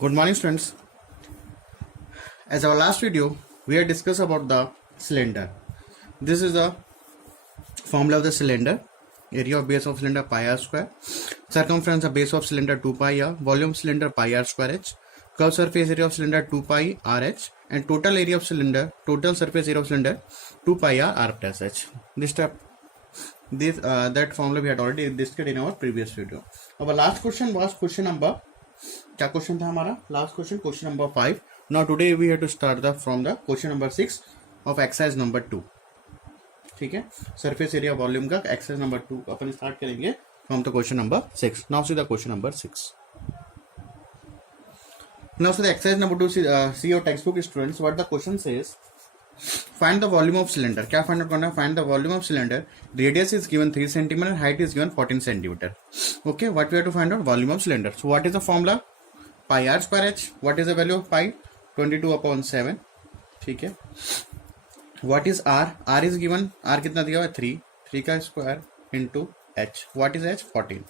Good morning, students. As our last video, we had discussed about the cylinder. This is the formula of the cylinder. Area of base of cylinder pi r square. Circumference of base of cylinder 2 pi r. Volume cylinder pi r square h. Curved surface area of cylinder 2 pi r h. And total area of cylinder, total surface area of cylinder 2 pi r plus h. That formula we had already discussed in our previous video. Our last question was question number, क्या question था हमारा last question? Question number 5. Now today we have to start the from the question number 6 of exercise number 2. ठीक है, surface area volume का exercise number 2 अपन start करेंगे from the question number 6. Now see the question number 6. Now see the exercise number 2. See your text book students. What the question says, find the volume of cylinder. क्या find out करना है? Find the volume of cylinder. Radius is given 3 centimetre, height is given 14 centimetre. Okay, what we have to find out? Volume of cylinder. So what is the formula? pi r square h. What is the value of pi? 22/7. ठीक है. What is r? R is given. R कितना दिया हुआ है? 3. 3 का square into h. What is h? 14.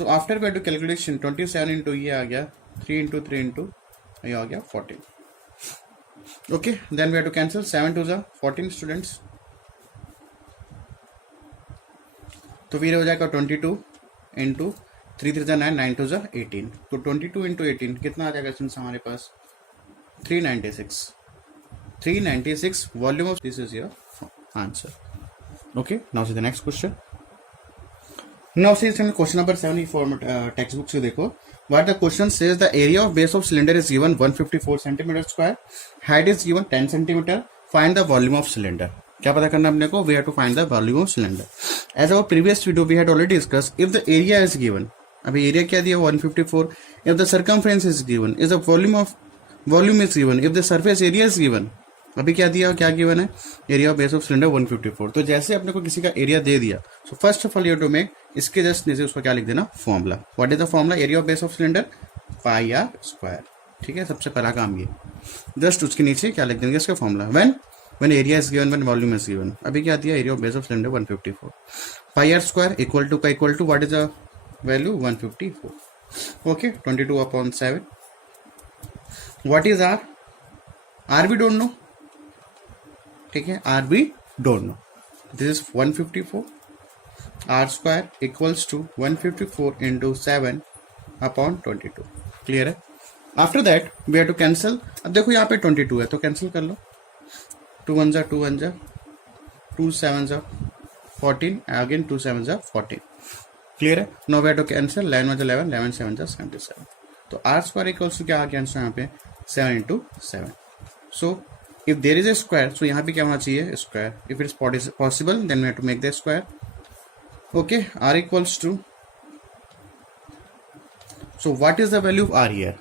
So after we do calculation, 27 into ये आ गया, 3 into 3 into ये आ गया 14. Okay, then we have to cancel 7 to the 14 students. तो फिर हो जाएगा 22 into 3 3 9, 9 2 18. तो 22 into 18 कितना आ जाएगा स्टूडेंट्स हमारे पास? 396. 396 volume of. This is your answer. Okay, now see the next question. Now see question number 7 format textbook से देखो. What the question says, the area of base of cylinder is given 154 centimetre square, height is given 10 centimetre. Find the volume of cylinder. क्या पता करना अपने को? We have to find the volume of cylinder. As our previous video we had already discuss, if the area is given, अभी area क्या दिया? 154. If the circumference is given, is the volume is given, if the surface area is given. अभी क्या दिया? क्या given है? Area of base of cylinder 154. तो जैसे अपने को किसी का एरिया दे दिया, so first of all you to make, इसके जस्ट नीचे उसको क्या लिख देना? Formula. What is the formula? Area of base of cylinder pi are square. ठीक है, सबसे पहला काम ये. जस्ट उसके नीचे क्या लिख देंगे? इसका formula. When area is given, when volume is given. अभी क्या दिया? Area of base of cylinder 154. Pi are square equal to का equal to what is the value? 154. Okay, 22/7. What is r? r we don't know. ठीक है, r we don't know. This is 154. r square equals to 154 into 7/22. Clear है? After that we have to cancel. अब देखो यहाँ पे 22 है तो cancel कर लो. 2 1 2 1 2 7 14. Again 2 7 14. क्लियर है? No way to cancel. 11 1 11, 11 7 77. तो आर स्क्वायर इक्वल्स टू क्या आ गया आंसर यहाँ पे? 7 into 7. So if there is a square, so यहाँ पे क्या होना चाहिए? Square. If it's possible then we have to make the square. Okay, r equals to, so what is the value of r here?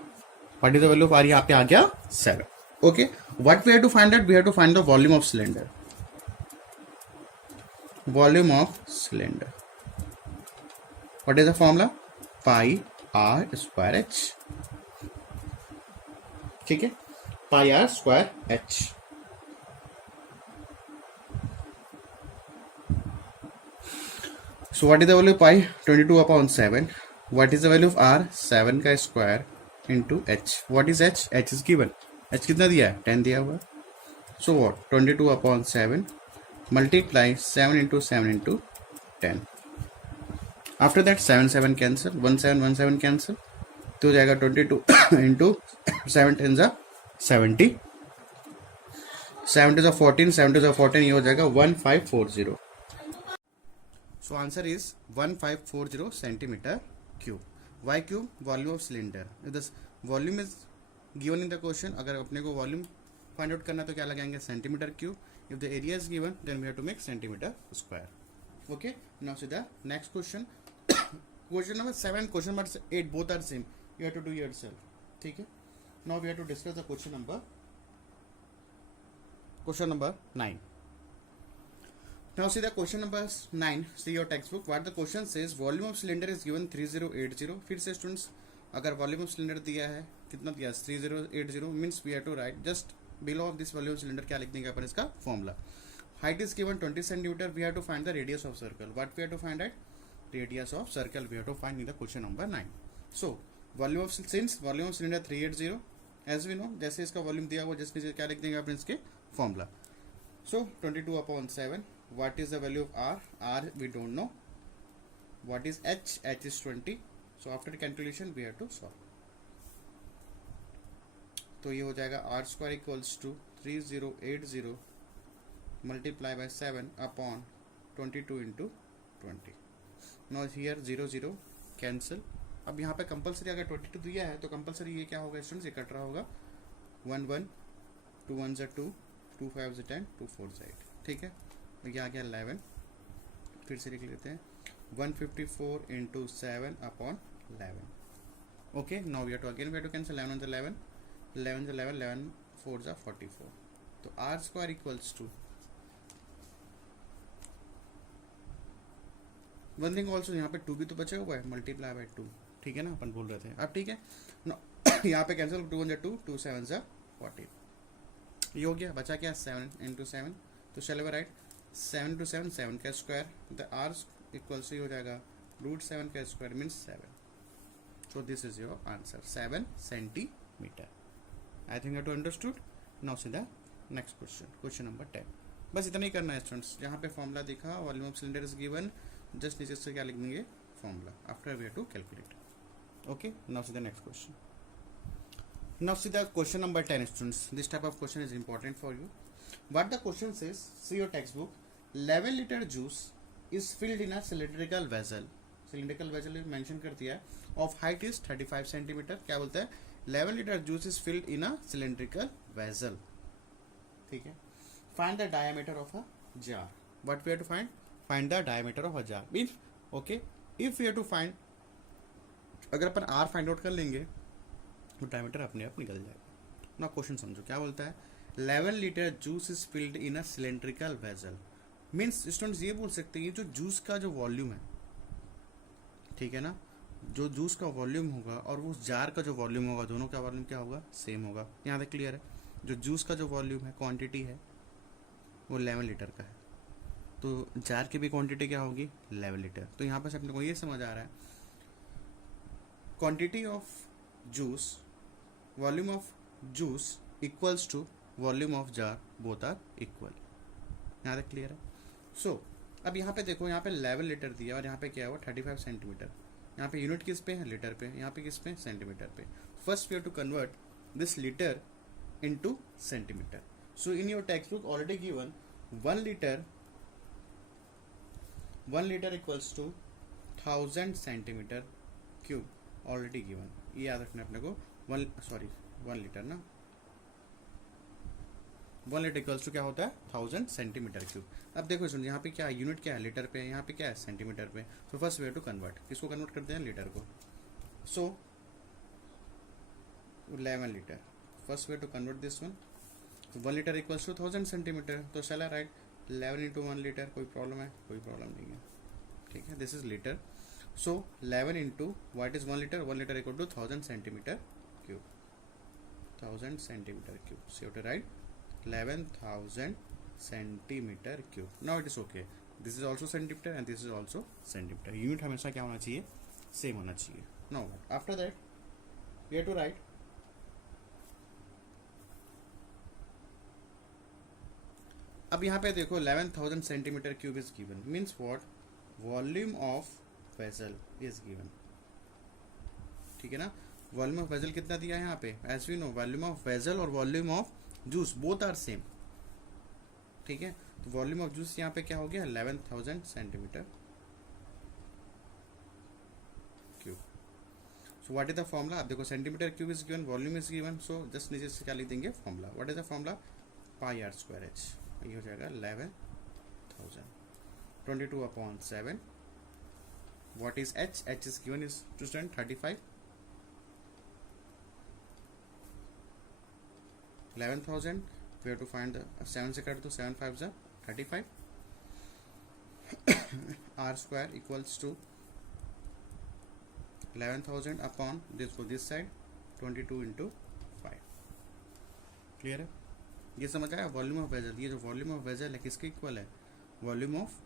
What is the value of r? यहाँ पे आ गया 7. Okay, what we have to find out? We have to find the volume of cylinder. Volume of cylinder. What is the formula? Pi r square h. ठीक है, pi r square h. So what is the value of pi? 22/7. What is the value of r? 7 का square into h. What is h? h is given. h कितना दिया है? 10 दिया हुआ. So what? 22/7 multiply 7 into 7 into 10. After that 7 7 cancel, 1 7 1 7 cancel, तो जाएगा 22 into 7 10 70, 7 14, 7 14, ये हो जाएगा 1540. So answer is 1540 centimetre cube. Why cube? Volume of cylinder. If the volume is given in the question, अगर अपने को वॉल्यूम फाइंड आउट करना तो क्या लगाएंगे? Centimetre cube. If the area is given then we have to make centimetre square. Okay, now see the next question. Question number 7, question number 8, both are same. You have to do yourself. ठीक है. Now we have to discuss the question number 9. Now see the question number 9. See your textbook. What the question says, volume of cylinder is given 3080. फिर से students, अगर volume of cylinder दिया है, कितना दिया? 3080 means we have to write just below of this volume of cylinder. क्या लिख देंगे अपन इसका formula? Height is given 20 centimeter. We have to find the radius of circle. What we have to find out? Radius of circle we have to find in the question number 9. So volume of since volume of cylinder 380 as we know, जैसे इसका volume दिया हुआ जिस नीचे क्या लिख देंगे अपने इसके formula. So 22/7. What is the value of r? R we don't know. What is h? H is 20. So after calculation we have to solve. तो ये हो जाएगा r square equals to 3080 multiply by 7 upon 22 into 20. No here 0 cancel. अब यहाँ पे compulsory अगर 22 दिया है तो कंपलसरी ये क्या होगा स्टूडेंट्स, ये कट रहा होगा 1 1, 2 1 2, 2 5 10, 2 4 8. ठीक है, ये आ गया 11. फिर से लिख लेते हैं 154 into 7 upon 11. Okay, now we have to again we have to cancel 11 1 11, 11 11, 11 4 44. तो r square equals to one thing also, यहाँ पे 2 भी तो बचा हुआ है, मल्टीप्लाई बाय 2. ठीक है ना, अपन बोल रहे थे. अब ठीक है, यहाँ पे कैंसिल 2 1 2, 2 7 14. ये हो गया, बचा क्या 7 इंटू 7. तो चलो वे राइट 7 इंटू 7 7 का स्क्वायर. द आर इक्वल से हो जाएगा √7 का square means 7. So this is your answer 7 centimetre. I think you to understood. Now see the next question, question number 10. बस इतना ही करना है स्टूडेंट्स. यहाँ पे फॉर्मूला दिखा, volume of cylinder is given, just नीचे से क्या लिख देंगे formula. After we have to calculate. Okay, now see the next question. Now see the question number 10 students. This type of question is important for you. What the question says, see your textbook. 11 liter juice is filled in a cylindrical vessel. Cylindrical vessel mention कर दिया है. Of height is 35 centimeter. क्या बोलता है? 11 liter juice is filled in a cylindrical vessel. ठीक है. Find the diameter of a jar. What we have to find? Find the diameter of a jar. Means okay, if we have to find, अगर अपन are find out कर लेंगे तो diameter अपने आप निकल जाएगा ना. क्वेश्चन समझो क्या बोलता है. 11 litre juice is filled in a cylindrical vessel. Means students ये बोल सकते हैं जो जूस का जो वॉल्यूम है, ठीक है ना, जो जूस का वॉल्यूम होगा और उस जार का जो वॉल्यूम होगा, दोनों का वॉल्यूम क्या होगा, सेम होगा. यहाँ तक क्लियर है. जो जूस का जो वॉल्यूम है, क्वांटिटी है, वो 11 लीटर का है. तो जार की भी क्वांटिटी क्या होगी, 11 लीटर. तो यहाँ पर से अपने को ये समझ आ रहा है quantity of juice, volume of juice equals to volume of jar, both are equal. यहाँ तक क्लियर है. सो अब यहाँ पे देखो, यहाँ पे 11 लीटर दिया और यहाँ पे क्या हुआ 35 सेंटीमीटर. यहाँ पे यूनिट किस पे है, लीटर पे. यहाँ पे किस पे, सेंटीमीटर पे. First we have to convert this litre into centimetre. So in your text book already given 1 litre equals to 1000 centimetre cube. Already given, ये याद रखना अपने को. 1 लीटर ना, 1 लीटर इक्वल्स टू क्या होता है 1000 सेंटीमीटर क्यूब. अब देखो सुन, यहाँ पे क्या है, यूनिट क्या है, लीटर पे. यहाँ पे क्या है, सेंटीमीटर पे. तो first we have to convert, किसको कन्वर्ट करते हैं, लीटर को. So 11 litre, first we to convert this one. 1 litre equals to 1000 centimetre. तो चला राइट 11 इंटू 1 लीटर. कोई प्रॉब्लम है, कोई प्रॉब्लम नहीं है. ठीक है, this is litre. So 11 into what is 1 liter? 1 liter equal to 1000 centimeter cube. 1000 centimeter cube. So you have to write 11,000 centimeter cube. Now it is okay. This is also centimeter and this is also centimeter. Unit हमेशा क्या होना चाहिए, same होना चाहिए. Now after that we have to write अब यहाँ पे देखो 11,000 centimeter cube is given. Means what? Volume of vessel is given. ठीक है ना. वॉल्यूम ऑफ वेसल कितना दिया है यहाँ पे, as we know volume of vessel और volume of juice both are same. ठीक है, तो वॉल्यूम ऑफ जूस यहाँ पे क्या हो गया 11,000 centimetre cube. So what is the formula. आप देखो centimetre cube is given, volume is given. So just नीचे से क्या लिख देंगे formula. What is the formula, pi are square h. ये हो जाएगा 11,000 22/7. What is h? H is given is to student 35. 11,000. We have to find the 7 से कर दो, 7 5 35. R square equals to 11,000 upon this for this side 22 into 5. Clear है. ये समझ आया. वॉल्यूम ऑफ वेजल, ये जो वॉल्यूम ऑफ वेजल है किसके इक्वल है, वॉल्यूम ऑफ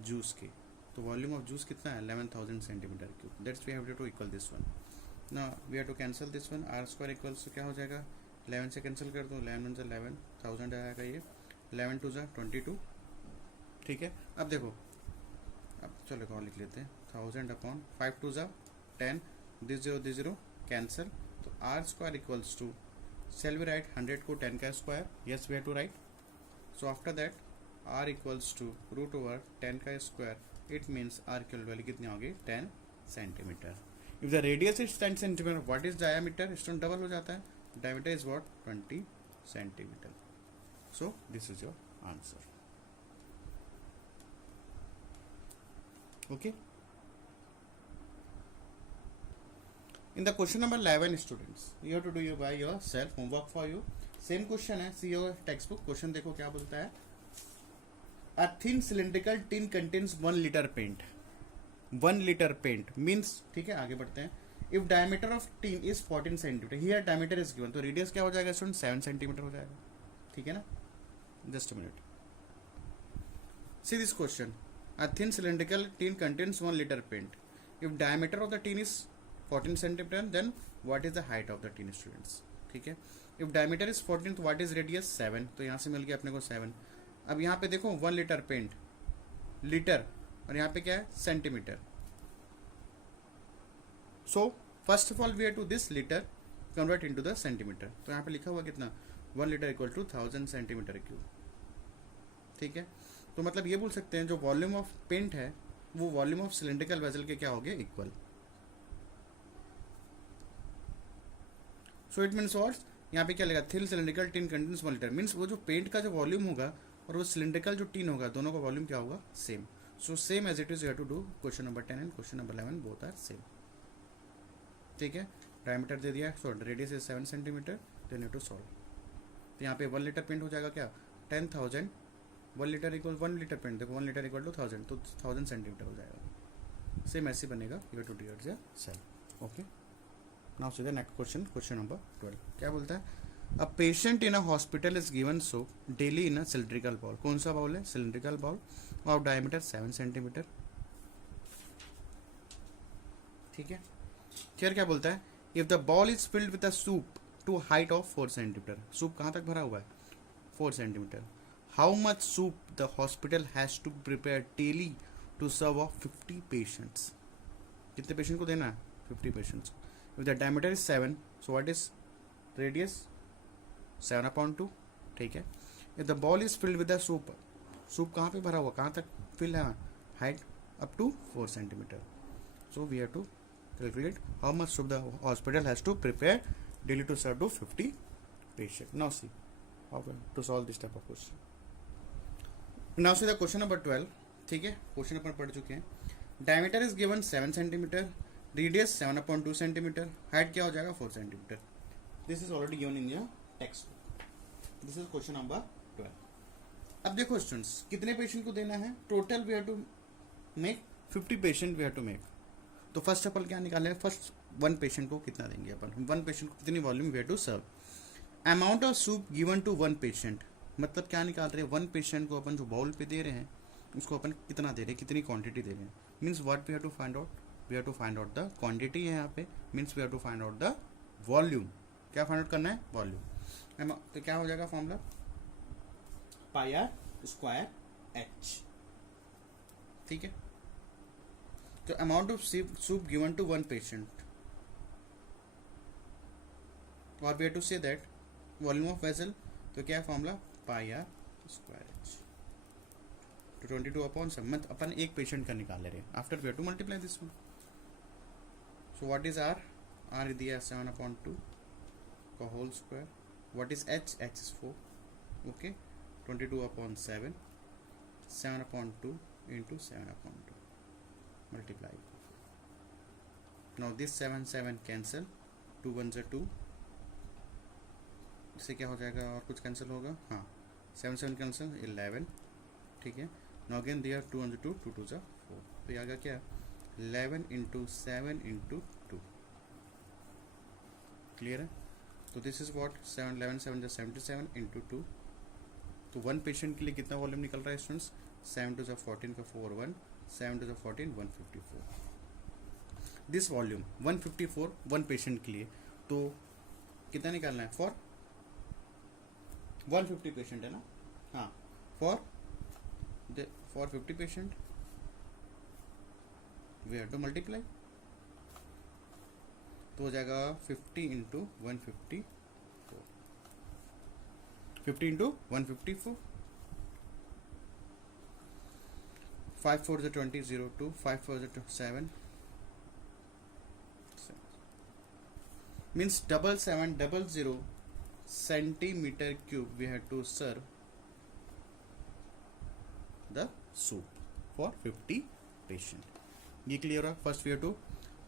जूस के. तो वॉल्यूम ऑफ जूस कितना है 11,000 centimetre cube. That's we have to equal this one. ना we have to cancel this one, r square equals to क्या हो जाएगा, 11 से कैंसिल कर दो, 11 वन से 11, 1000 आएगा ये, 11 टू ज़ा 22, ठीक है। अब देखो, अब चलो और लिख लेते हैं, 1000 अपॉन 5 टू ज़ा 10, दिस जीरो कैंसिल, तो r square equals to, shall we write 100 को 10 का स्क्वायर, yes we have to write, so after that r equals to root over 10 का स्क्वायर, it means r की वैल्यू कितनी होगी, 10 centimetre. if the radius is 10 centimetre, what is diameter, इसमें double हो जाता है, diameter is what, 20 centimetre, so this is your answer, okay। In the question number 11 students, you have to do you by yourself, homework for you, same question है, see your textbook, question देखो क्या बोलता है, a thin cylindrical tin contains 1 liter paint, 1 liter paint means, ठीक है आगे बढ़ते हैं, if diameter of tin is 14 centimeter, here diameter is given, तो radius क्या हो जाएगा स्टूडेंट, 7 सेंटीमीटर हो जाएगा, ठीक है ना, just a minute, see this question, a thin cylindrical tin contains 1 liter paint, if diameter of the tin is 14 centimetre, then what is the height of the tin students, ठीक है। If diameter is 14, तो what is radius 7, तो यहाँ से मिल गया अपने को 7। अब यहाँ पे देखो 1 लीटर पेंट, लीटर, और यहाँ पे क्या है, centimetre, so first of all we are to this litre convert into the centimetre, तो यहाँ पे लिखा हुआ कितना, 1 litre equal to 1000 centimetre cube, ठीक है। तो मतलब ये बोल सकते हैं जो वॉल्यूम ऑफ पेंट है वो वॉल्यूम ऑफ सिलेंड्रिकल वेसल के क्या हो गए, equal. So it means what's, यहाँ पे क्या लगेगा, thin cylindrical tin contains 1 litre, means वो जो पेंट का जो वॉल्यूम होगा और वो सिलेंड्रिकल जो टिन होगा, दोनों का वॉल्यूम क्या होगा, same. So same as it is you have to do question number 10 and question number 11, both are same, ठीक है। डायमीटर दे दिया, so radius is 7 centimetre, then you to solve. तो यहाँ पे 1 लीटर पेंट हो जाएगा क्या, 10,000, 1 लीटर इक्वल 1 लीटर पेंट, देखो 1 लीटर इक्वल टू 1000, तो 1000 सेंटीमीटर हो जाएगा, सेम ऐसे बनेगा, you have to do yourself, okay. Now see the next question, question number 12, क्या बोलता है, a patient in a hospital is given soap daily in a cylindrical bowl, कौन सा बाउल है, cylindrical bowl, of diameter 7 centimetre, ठीक है। फिर क्या बोलता है, if the ball is filled with a soup to height of 4 centimetre, soup कहाँ तक भरा हुआ है, 4 centimetre, how much soup the hospital has to prepare daily to serve of 50 patients, कितने पेशेंट को देना है, 50 patients. If the diameter is 7, so what is radius, 7/2, ठीक है। If the ball is filled with the soup, soup कहाँ पे भरा हुआ, कहाँ तक फिल है, height up to 4 centimetre, so we have to calculate how much soup the hospital has to prepare daily to serve to 50 patient. Now see how to solve this type of question. Now see the question number 12, ठीक है, question अपन पढ़ चुके हैं, diameter is given 7 centimetre, radius 7/2 centimetre, height क्या हो जाएगा 4 centimetre, this is already given in your text book, this is question number 12। अब देखो स्टूडेंट्स, कितने पेशेंट को देना है, total we have to make 50 patient we have to make, तो फर्स्ट ऑफ ऑल क्या निकालना है, फर्स्ट 1 पेशेंट को कितना देंगे अपन, 1 पेशेंट को कितनी volume we have to serve, amount of soup given to 1 patient, मतलब क्या निकाल रहे हैं, 1 पेशेंट को अपन जो बाउल पे दे रहे हैं उसको अपन कितना दे रहे हैं, कितनी क्वांटिटी दे रहे हैं, means what we have to find out, we have to find out the quantity है यहाँ पे, means we have to find out the volume, क्या फाइंड आउट करना है, वॉल्यूम, तो क्या हो जाएगा formula, pi are square h, ठीक है। तो amount of soup given to 1 patient, और we have to say that volume of vessel, तो क्या है formula, pi are square H, तो 22/7 अपन एक पेशेंट का निकाल ले रहे हैं, after we have to multiply this one, so what is r, r दिया 7/2 का whole square, what is h, h is 4, okay, 22/7, 7/2 into 7/2 multiply, now this 7 cancel, 2 1 ज़ा 2, इससे क्या हो जाएगा, और कुछ कैंसिल होगा, हाँ 7 कैंसिल 11, ठीक है। नाउ अगेन दियर 2 1 ज़ा 2, 2 2 ज़ा 4, तो ये आ गया क्या, 11 इंटू 7 इंटू 2, क्लियर है। तो दिस इज व्हाट, 7 11 7 ज़ा 77 इंटू 2, तो 1 पेशेंट के लिए कितना वॉल्यूम निकल रहा है स्टूडेंट्स, 7 2 ज़ा 14 का 4 1, 7 2 ज़ा 14 154, दिस वॉल्यूम 154 वन पेशेंट के लिए, तो कितना निकालना है फॉर 150 पेशेंट है ना, हाँ for 50 patient we have to multiply, तो हो जाएगा 50 into 154, 50 into 154, 5 4 is 20, 0 2, 5 4 is 7, means 7700 centimeter cube we had to serve the soup for 50 patient. ये क्लियर है. First we have to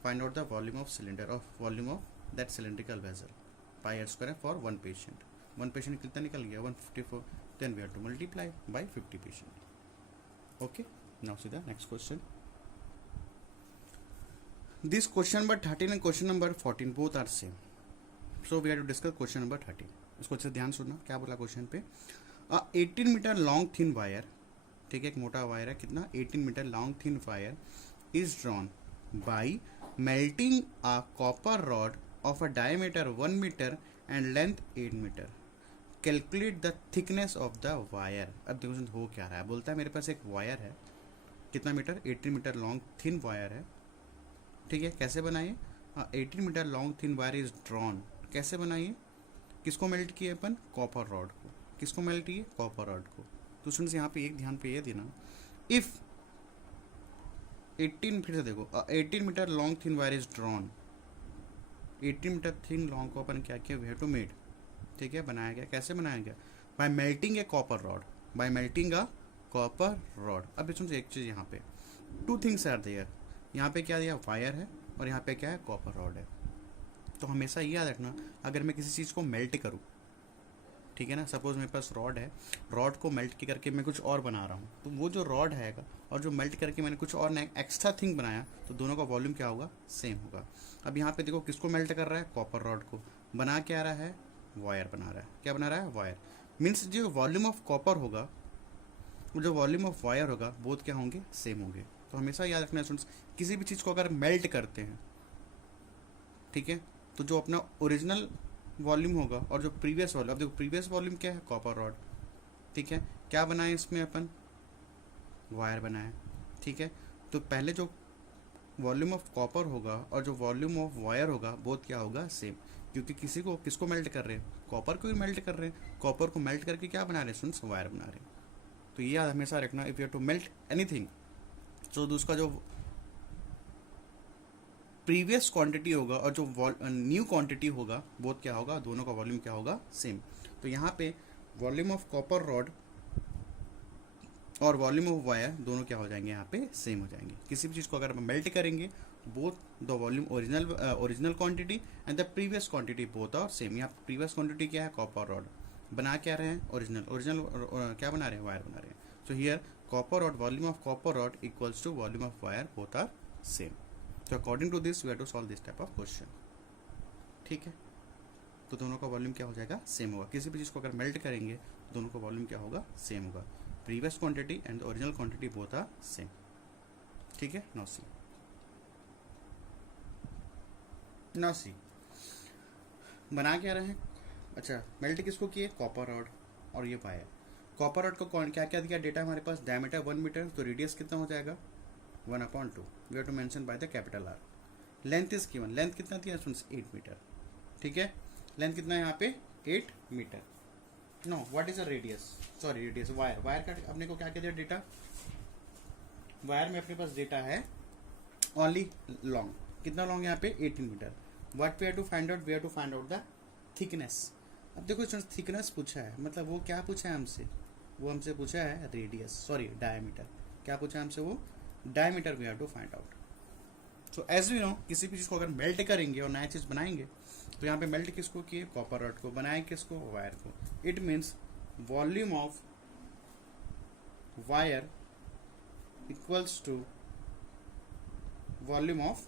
find out the volume of cylinder of volume of that cylindrical vessel pi are square for one patient. One patient कितना निकल गया 154, then we have to multiply by 50 patient. Okay, now see the next question. This question number 13 and question number 14 both are same, so we have to discuss question number 13. इसको अच्छे ध्यान सुनना क्या बोला question पे. 18 मीटर लॉन्ग थिन वायर, ठीक है, एक मोटा वायर है, कितना 18 metre long thin wire is drawn by melting a copper rod of a diameter 1 meter and length 8 meter. Calculate the thickness of the wire. अब देखो हो क्या रहा है, बोलता है मेरे पास एक वायर है, कितना metre 18 metre long thin wire है, ठीक है. कैसे बनाइए 18 metre long thin wire is drawn. कैसे बनाइए, किसको मेल्ट किए अपन, कॉपर रॉड को. किसको मेल्ट किए, कॉपर रॉड को. तो सुन यहाँ पे एक ध्यान पे ये देना, इफ 18 फिर से देखो 18 metre long thin wire is drawn. 18 metre thin long को अपन क्या किया, वी हैव टू मेड, ठीक है, बनाया गया. कैसे बनाया गया, bye melting A copper rod, bye melting a copper rod. अब सुन एक चीज़ यहाँ पे, टू थिंग्स आर देयर. यहाँ पे क्या दिया, वायर है, और यहाँ पे क्या है, कॉपर रॉड है. तो हमेशा ये याद रखना, अगर मैं किसी चीज़ को मेल्ट करूँ, ठीक है ना, सपोज मेरे पास रॉड है, रॉड को मेल्ट करके मैं कुछ और बना रहा हूँ, तो वो जो रॉड है और जो मेल्ट करके मैंने कुछ और नया एक्स्ट्रा थिंग बनाया, तो दोनों का वॉल्यूम क्या होगा, सेम होगा. अब यहाँ पे देखो किसको मेल्ट कर रहा है, कॉपर रॉड को. बना क्या रहा है, वायर बना रहा है. क्या बना रहा है, वायर. मीन्स जो वॉल्यूम ऑफ कॉपर होगा, जो वॉल्यूम ऑफ वायर होगा, बोथ क्या होंगे, सेम होंगे. तो हमेशा याद रखना है, किसी भी चीज़ को अगर मेल्ट करते हैं, ठीक है, तो जो अपना ओरिजिनल वॉल्यूम होगा और जो प्रीवियस वॉल्यूम, अब देखो प्रीवियस वॉल्यूम क्या है, कॉपर रॉड, ठीक है. क्या बनाए इसमें अपन, वायर बनाए, ठीक है. तो पहले जो वॉल्यूम ऑफ कॉपर होगा और जो वॉल्यूम ऑफ वायर होगा, बोथ क्या होगा, सेम. क्योंकि किसी को किसको मेल्ट कर रहे हैं, कॉपर को ही मेल्ट कर रहे हैं. कॉपर को मेल्ट करके क्या बना रहे हैं, सुन वायर बना रहे हैं. तो ये याद हमेशा रखना, if you to melt anything, तो उसका जो प्रीवियस क्वांटिटी होगा और जो न्यू क्वांटिटी होगा, बोथ क्या होगा, दोनों का वॉल्यूम क्या होगा, सेम. तो यहाँ पे वॉल्यूम ऑफ कॉपर रॉड और वॉल्यूम ऑफ वायर दोनों क्या हो जाएंगे, यहाँ पे सेम हो जाएंगे. किसी भी चीज़ को अगर हम मेल्ट करेंगे, both the volume original quantity and the previous quantity both are same. यहाँ प्रीवियस क्वांटिटी क्या है, कॉपर रॉड. बना क्या रहे हैं, ओरिजिनल क्या बना रहे हैं, वायर बना रहे हैं. So here copper rod, volume of copper rod equals to volume of wire, both are same. तो according to this we have to solve this type of question, ठीक है. तो दोनों का वॉल्यूम क्या हो जाएगा, सेम होगा. किसी भी चीज़ को अगर मेल्ट करेंगे, तो दोनों का वॉल्यूम क्या होगा, सेम होगा. Previous quantity and original quantity both are same, ठीक है. नाउ सी बना क्या रहे हैं, अच्छा मेल्ट किसको किए, कॉपर रॉड और ये वायर. कॉपर रॉड को क्या क्या दिया डेटा हमारे पास, डायमीटर 1 मीटर, तो रेडियस कितना हो जाएगा 1/2. We have to mention by the capital r. Length is given, length कितना दिया, 8 मीटर, ठीक है. लेंथ कितना है यहाँ पे, 8 metre. No, what is a radius, sorry radius, wire का अपने को क्या क्या दिया डेटा, वायर में अपने पास डेटा है ओनली लॉन्ग. कितना लॉन्ग यहाँ पे, 18 metre. What we have to find out, we have to find out the thickness. अब देखो थिकनेस पूछा है, मतलब वो क्या पूछा है हमसे, वो हमसे पूछा है रेडियस, सॉरी डायमीटर. क्या पूछा है हमसे, वो diameter we have to find out. So as we know, किसी भी चीज़ को अगर मेल्ट करेंगे और नया चीज़ बनाएंगे, तो यहाँ पे मेल्ट किसको किए, कॉपर रॉड को. बनाए किसको, वायर को. It means volume of wire equals to volume of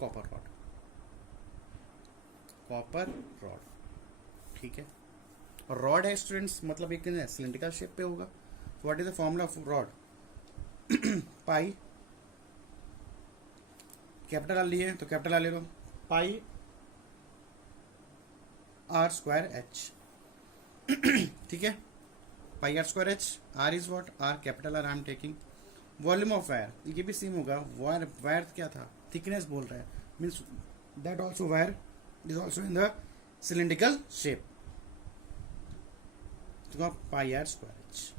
copper rod. Copper rod, ठीक है. और रॉड है स्टूडेंट्स, मतलब एक सिलेंड्रिकल शेप पे होगा. What is the formula of rod, pi capital r लिए तो कैपिटल आर ले लो, पाई आर स्क्वायर एच। ठीक है, pi are square h, r is what, r capital r I am taking. Volume of wire, ये भी same होगा, wire wire क्या था, थिकनेस बोल रहा है, means that also wire is also in the cylindrical shape, तो pi are square h.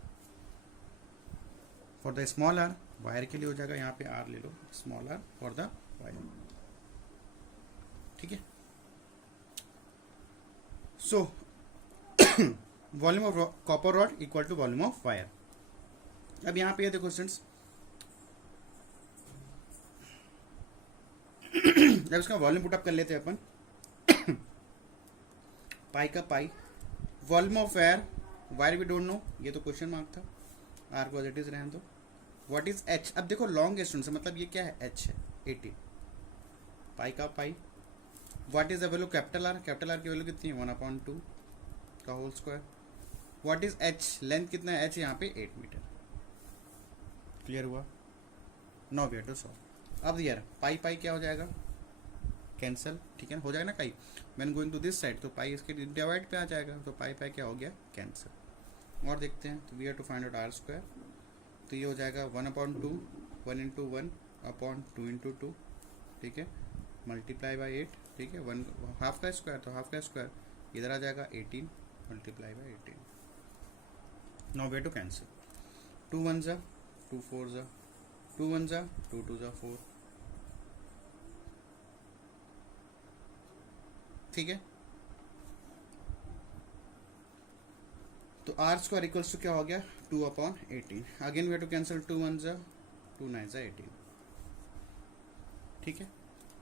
For the small r, wire के लिए हो जाएगा, यहाँ पे आर ले लो, small r for the wire. ठीक है, so volume of copper rod equal to volume of wire. अब यहाँ पे ये देखो स्टूडेंट्स, जब इसका वॉल्यूम पुटअप कर लेते हैं अपन, पाई का पाई, वॉल्यूम ऑफ वायर, वायर भी डोंट नो, ये तो क्वेश्चन मार्क था, आर को एज इट इज रहने दो। व्हाट इज एच, अब देखो लॉन्ग स्टूडेंट्स, मतलब ये क्या है, एच है 80, पाई का pi. What is the value capital r, capital r की वैल्यू कितनी है 1/2 का whole square. What is h, length कितना है, एच यहाँ पे 8 मीटर। क्लियर हुआ, नो वे टू सॉल्व। अब यार पाई पाई क्या हो जाएगा, कैंसल, ठीक है हो जाएगा ना, कई man going to this side, तो पाई इसके डिवाइड पे आ जाएगा, तो पाई पाई क्या हो गया, कैंसल। और देखते हैं, तो we have to find out r square, तो ये हो जाएगा 1/2, 1/1/2 ठीक है, मल्टीप्लाई बाई 8, ठीक है, 1 हाफ का स्क्वायर, तो हाफ का स्क्वायर इधर आ जाएगा 18 multiply by 18। Now way to cancel, 2 1 जा 2 4 जा, 2 1 जा 2 2 जा 4, ठीक है। तो आर स्क्वायर इक्वल्स टू क्या हो गया, 2/18। Again we have to cancel, 2 1 जा 2 9 जा 18, ठीक है।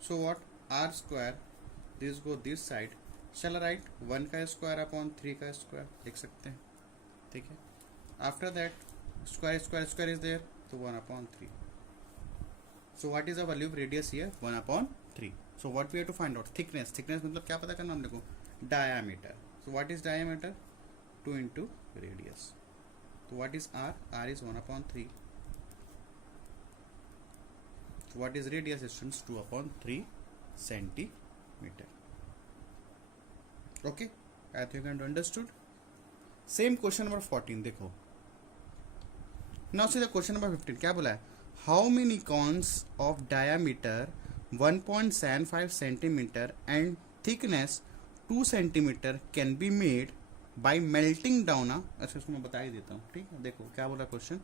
So what, r square this go this side, shall write 1 का स्क्वायर अपॉन 3 का स्क्वायर लिख सकते हैं, ठीक है। After that square square square is there, तो 1/3। So what is the value of radius here, 1/3। So what we have to find out, thickness, thickness मतलब क्या पता करना हम देखो, diameter. So what is diameter, 2 into radius. तो what is r, r is 1/3। So what is radius distance, 2/3 centimeter. Okay, I think you understood. Same question number 14 देखो। Now see the question number 15, क्या बोला है, how many cones of diameter 1.75 centimeter and thickness 2 centimeter can be made by melting down अच्छा इसको मैं बता ही देता हूँ, ठीक है। देखो क्या बोला question,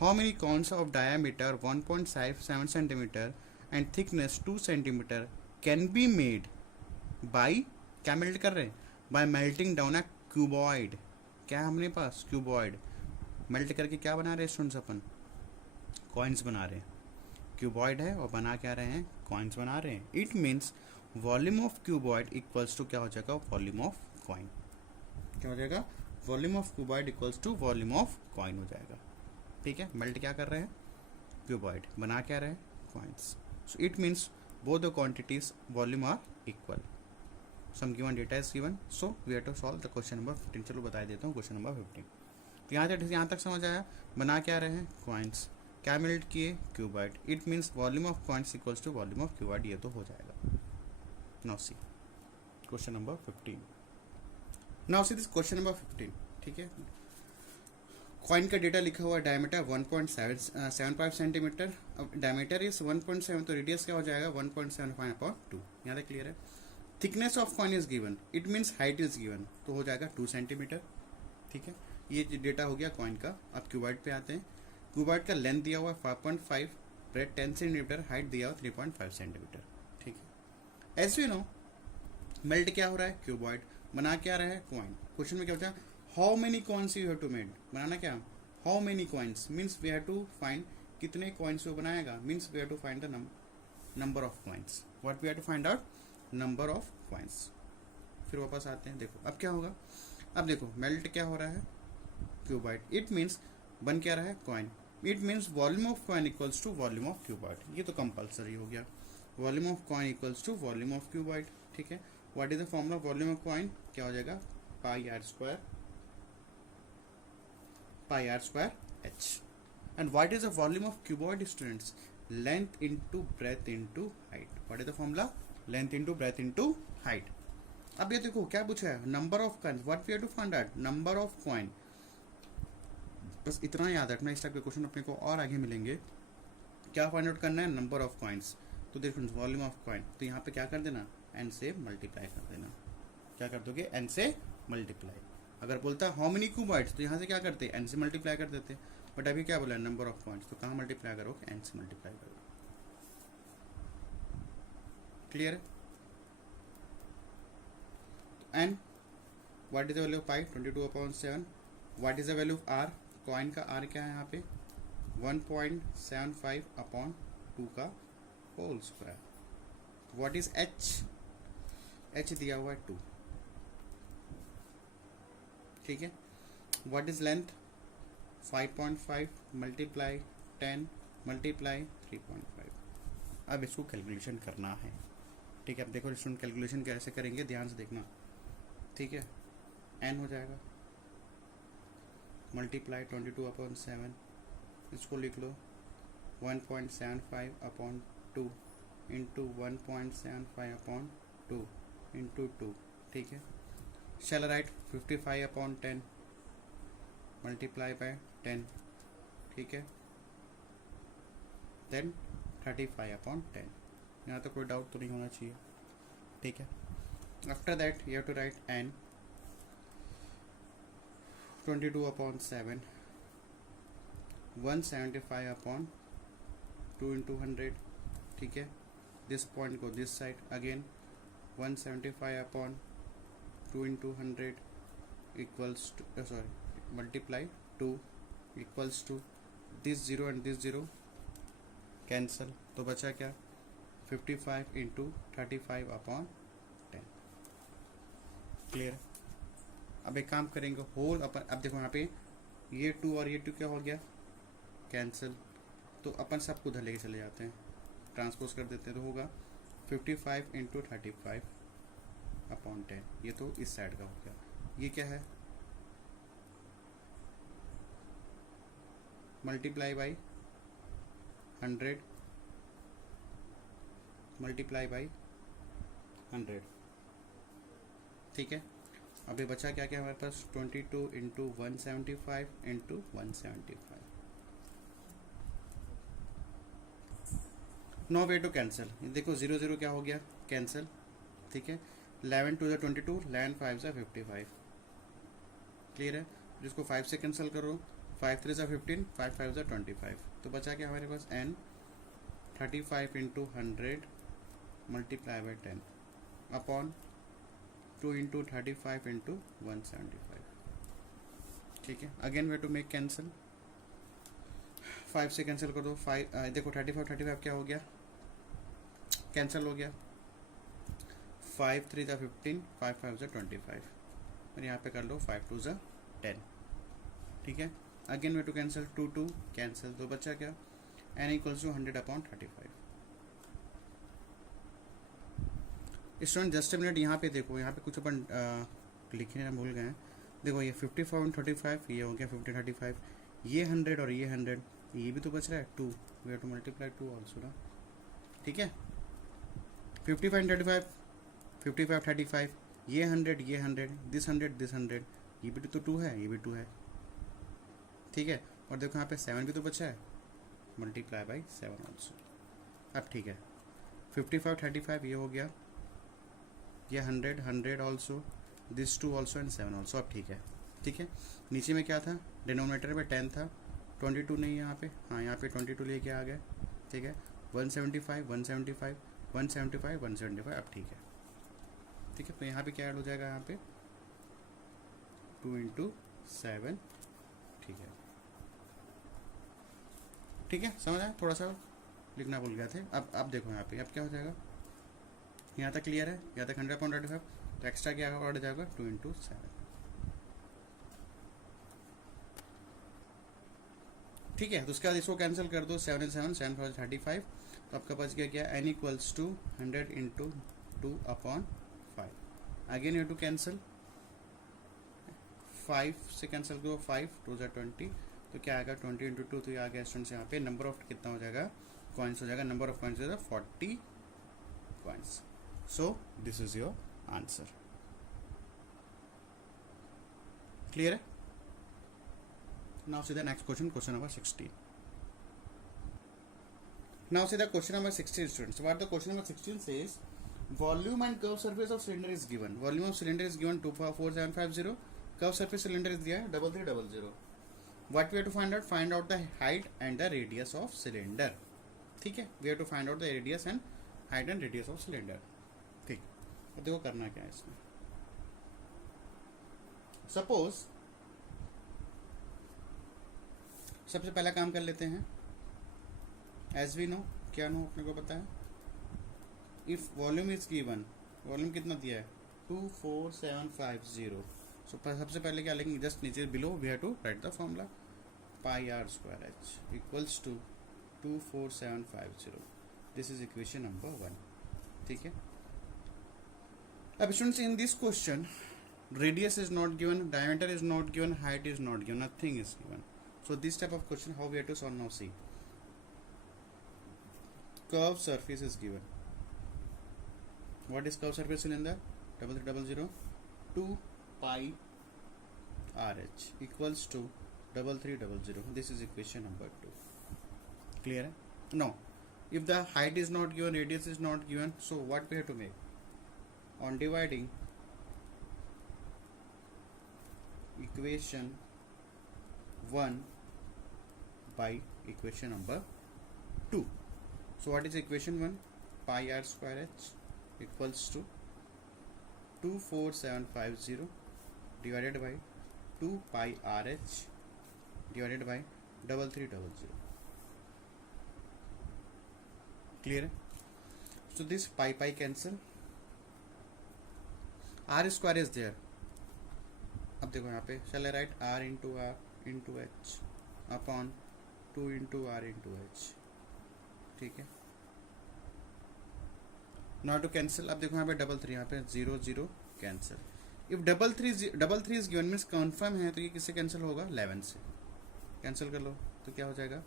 how many cones of diameter 1.57 centimeter and thickness 2 centimeter can be made by, क्या मेल्ट कर रहे हैं, by melting down a cuboid। क्या है हमारे पास, क्यूबॉइड। मेल्ट करके क्या बना रहे हैं स्टूडेंट्स अपन, कॉइन्स बना रहे हैं। क्यूबॉइड है और बना क्या रहे हैं, कॉइन्स बना रहे हैं। It means volume of cuboid equals to क्या हो जाएगा, वॉल्यूम ऑफ कॉइन। क्या हो जाएगा, volume of cuboid equals to volume of coin हो जाएगा, ठीक है। मेल्ट क्या कर रहे हैं, क्यूबॉइड, बना क्या रहे हैं, coins. So it means both the quantities volume are equal. Some given data is given, so we have to solve the question number 15। चलो बता देता हूँ क्वेश्चन नंबर 15। तो यहाँ तक समझ आया, बना क्या रहे हैं, कॉइन्स, क्या मेल्ट किए, cuboid. It means volume of coins equals to volume of cuboid, ये तो हो जाएगा। Now see question number 15। Now see this question number 15, ठीक है। कॉइन का डेटा लिखा हुआ है, डायमीटर 1.75 सेंटीमीटर। अब डायमीटर इज 1.7, तो रेडियस क्या हो जाएगा, 1.75/2। यहाँ तक क्लियर है। Thickness of coin is given, it means height is given, तो हो जाएगा 2 सेंटीमीटर, ठीक है। ये डेटा हो गया कॉइन का। अब क्यूबॉइड पे आते हैं। क्यूबॉइड का लेंथ दिया हुआ है 5.5, ब्रेड 10 सेंटीमीटर, हाइट दिया हुआ 3.5 सेंटीमीटर, ठीक है। एज वी नो मेल्ट क्या हो रहा है, क्यूबॉइड, बना क्या रहा है, कॉइन। क्वेश्चन में क्या होता है, how many coins you have to made, बनाना क्या, how many coins means we have to find कितने कॉइन्स वो बनाएगा, means we have to find the number of coins. What we have to find out, number of coins. फिर वापस आते हैं, देखो अब क्या होगा। अब देखो मेल्ट क्या हो रहा है, क्यूबॉइड, इट मीन्स बन क्या रहा है, coin. It means volume of coin equals to volume of cuboid, ये तो कंपल्सरी हो गया। Volume of coin equals to volume of cuboid, ठीक है। What is the formula of volume of coin, क्या हो जाएगा, pi are square h. And what is the volume of cuboid students, length into breadth into height. What is the formula? Length into breadth into height. अब ये देखो क्या पूछा है, number of coins. What we have to find out? Number of coin. बस इतना याद रखना, इस टाइप के क्वेश्चन अपने को और आगे मिलेंगे. क्या फाइंड आउट करना है? Number of coins. तो देखो वॉल्यूम ऑफ कॉइन, तो यहाँ पे क्या कर देना, एन से मल्टीप्लाई कर देना. क्या कर दोगे? एन से मल्टीप्लाई. अगर बोलता है हाउ मेनी क्यूबॉइड्स, तो यहाँ से क्या करते? एन से मल्टीप्लाई कर देते. बट अभी क्या बोला है? Number of coins. तो कहाँ मल्टीप्लाई करोगे? एन से मल्टीप्लाई करोगे. क्लियर है? N, what is the value of pi? 22/7. What is the value of r? Coin का आर क्या है यहाँ पे? 1.75/2 का whole square. What is h? H दिया हुआ है 2. ठीक है. What is length? 5.5 multiply 10 multiply 3.5. अब इसको कैलकुलेशन करना है. ठीक है. अब देखो स्टूडेंट कैलकुलेशन कैसे करेंगे, ध्यान से देखना. ठीक है. एन हो जाएगा मल्टीप्लाई 22/7. इसको लिख लो 1.75/2 इंटू 1.75/2 इंटू 2. ठीक है. Shall write 55/10 multiply by 10. ठीक है. देन 35/10. यहाँ तो कोई डाउट तो नहीं होना चाहिए. ठीक है. After that you have to write n 22/7 175/2 into 100. ठीक है. दिस पॉइंट को this side again 175/2 into 100 equals to sorry multiply 2 equals to this 0 and this 0 cancel. तो बचा क्या? 55 इंटू 35/10. क्लियर. अब एक काम करेंगे होल अपन. अब देखो यहाँ पे ये 2 और ये 2 क्या हो गया? कैंसिल. तो अपन सबको उधर लेके चले जाते हैं, ट्रांसपोज कर देते हैं. तो होगा 55 इंटू 35/10. ये तो इस साइड का हो गया. ये क्या है? Multiply by 100 multiply by 100. ठीक है. अभी बचा क्या क्या हमारे पास? 22 into 175 into 175. No way to cancel. देखो 0 0 क्या हो गया? कैंसिल. ठीक है. 11 2 22, 11 5 55. क्लियर है. जिसको 5 से कैंसिल करो, 5 3 15, 5 5 25. तो बचा क्या हमारे पास? एन 35 into 100 multiply by 10 upon 2 into 35 into 175. ठीक है. Again way to make cancel. 5 से कैंसिल कर दो. 5 देखो 35 क्या हो गया? कैंसिल हो गया. 5 3 15, 5 5 25. और यहाँ पे कर लो 5 2 10. ठीक है. Again way to cancel 2 2 cancel. तो बचा क्या? N equals to 100/35. Student just minute. यहाँ पे देखो, यहाँ पे कुछ अपन लिखने भूल गए हैं. देखो ये 54 and 35 ये हो गया 50 35. ये 100 और ये 100, ये भी तो बच रहा है 2. We have to multiply 2 also ना. ठीक है. 55 and 35 55 35 ये 100 ये 100 दिस 100 ये भी तो 2 है, ये भी 2 है. ठीक है. और देखो यहाँ पे 7 भी तो बचा है. Multiply by 7 also. अब ठीक है. 55 35 ये हो गया. ये 100 also, this 2 also and 7 also. अब ठीक है. ठीक है. नीचे में क्या था? डिनोमिनेटर में 10 था. 22 नहीं है यहाँ पे. हाँ यहाँ पे 22 लेके आ गए. ठीक है. 175 175 175 175. अब ठीक है. ठीक है. तो यहाँ पे क्या ऐड हो जाएगा? यहाँ पे 2 इंटू 7. ठीक है. ठीक है. समझ आया? थोड़ा सा लिखना भूल गए थे. अब देखो यहाँ पे अब क्या हो जाएगा? यहाँ तक क्लियर है? यहाँ तक 100/35. तो एक्स्ट्रा क्या बढ़ जाएगा? 2 इंटू 7. ठीक है. तो उसके बाद इसको कैंसिल कर दो. 7 7 7 4 35. तो आपका पास क्या n equals to 100 into 2/5. Again you to cancel. 5 से कैंसिल करो. 5 2 20. तो क्या आएगा? 20 इंटू 2. तो ये आ गया स्टूडेंट्स यहाँ पे नंबर ऑफ कितना हो जाएगा? कॉइन्स हो जाएगा, number of coins 40 coins. So this is your answer. Clear है? Now see the next question, question number 16. Now see the question number 16, students. What the question number 16 says, volume and curved surface of cylinder is given. Volume of cylinder is given 24750. Curved surface cylinder is दिया 3300. What we have to find out? Find out the height and the radius of cylinder. ठीक है, we have to find out the radius and height and radius of cylinder. ठीक, अब देखो करना क्या है इसमें. Suppose सबसे पहला काम कर लेते हैं. एज वी नो, क्या नो अपने को पता है. If volume is given, volume कितना दिया है 24750. सो सबसे पहले क्या लिखेंगे, जस्ट नीचे below we have to write the formula pi are square h equals to 24750. This is equation number 1. ठीक है. अब students in this question radius is not given, diameter is not given, height is not given, nothing is given. So this type of question how we have to solve. Now see, curved surface is given. What is curved surface cylinder? 3300 2 pi RH equals to 3300. This is equation number 2. Clear? No. If the height is not given, radius is not given, so what we have to make? On dividing equation 1 by equation number 2. So what is equation 1? Pi r square h equals to 24750 divided by 2 pi r h divided by 3300. Clear? So this pi cancel. R square is there. अब देखो यहाँ पे shall I write r into h upon 2 into r into h. ठीक है. Not to cancel. अब देखो यहाँ पे 3 यहाँ पे 0 0 cancel. If 3 is given means confirm है, तो ये किससे कैंसिल होगा 11 से. कैंसिल कर लो तो क्या हो जाएगा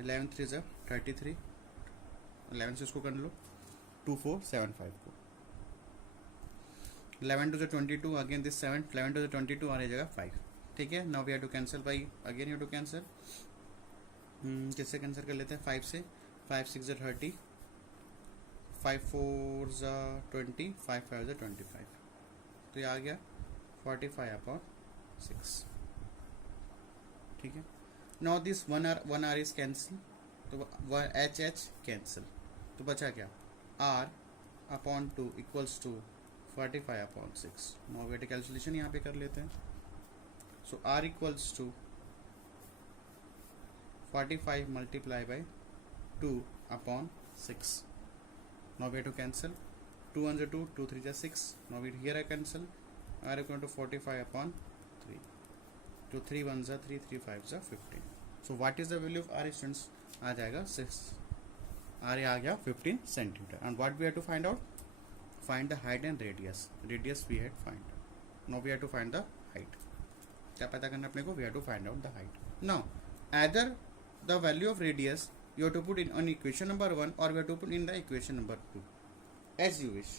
11 3 जा 33. 11 से इसको कर लो 2475 को. 11 to 22 अगेन दिस 7. 11 to 22 आ जाएगा 5. ठीक है. Now we have to cancel by again you to cancel. किससे कैंसिल कर लेते हैं 5 से. 5 6 जा 30, 5 4 जा 20, 5 5 जा 25. तो ये आ गया 45/6. ठीक है. Now this 1 r is cancel, तो h कैंसिल, तो बचा क्या r/2 equals to 45/6. Now we calculation यहाँ पे कर लेते हैं. So r equals to 45 multiplied by 2/6. Now we have to cancel 2 1 2, 2 3 6. Now here I cancel r equal to 45/3. तो 3 1 3, 3 5 15. So what is the value of r students? आ जाएगा 6. r आ गया 15 centimetre. And what we have to find out? Find the height and radius. Radius we had find. Now we have to find the height. क्या पता करना अपने को? We have to find out the height. Now either the value of radius you have to put in on equation number 1 or we have to put in the equation number 2 as you wish.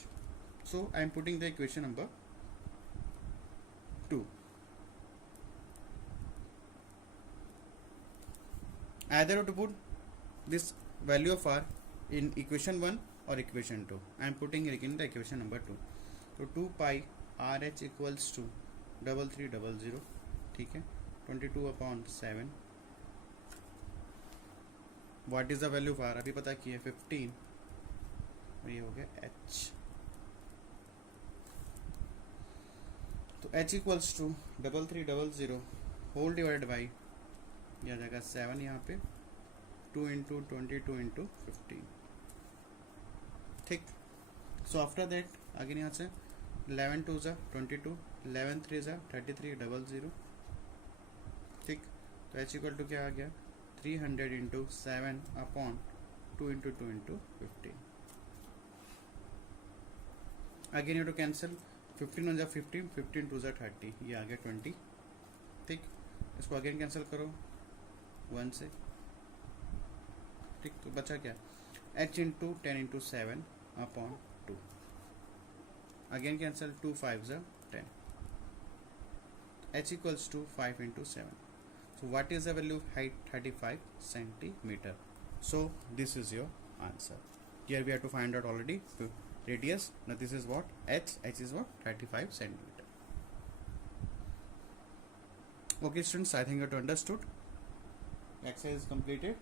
So I am putting the equation number 2. Either you have to put this value of r in equation 1 or equation 2. I am putting it in the equation number 2. So 2 pi RH equals to 3300. ठीक है. 22/7. What is the value of r अभी पता किए 15. और ये हो गया h. तो h equals to 3300 whole divide by यह आ जाएगा 7 यहाँ पे 2 × 22 × 15. ठीक. सो आफ्टर दैट अगेन यहाँ से 11 2 जा 22, 11 3 जा 3300. ठीक. तो h इक्वल टू क्या आ गया 300 × 7/2 × 2 × 15. अगेन यू टू कैंसिल 15 1 जा 15, 15 2 जा 30. ये आ गया 20. ठीक. इसको अगेन कैंसिल करो 1 से. ठीक, तो बचा क्या, h into 10 into 7 upon 2, again cancel, 2 5 ज़ा 10, h equals to 5 into 7. So what is the value of height? 35 centimeter. So this is your answer. Here we have to find out already radius. Now this is what, h is what, 35 centimeter. Okay students, I think you have understood. Exercise is completed.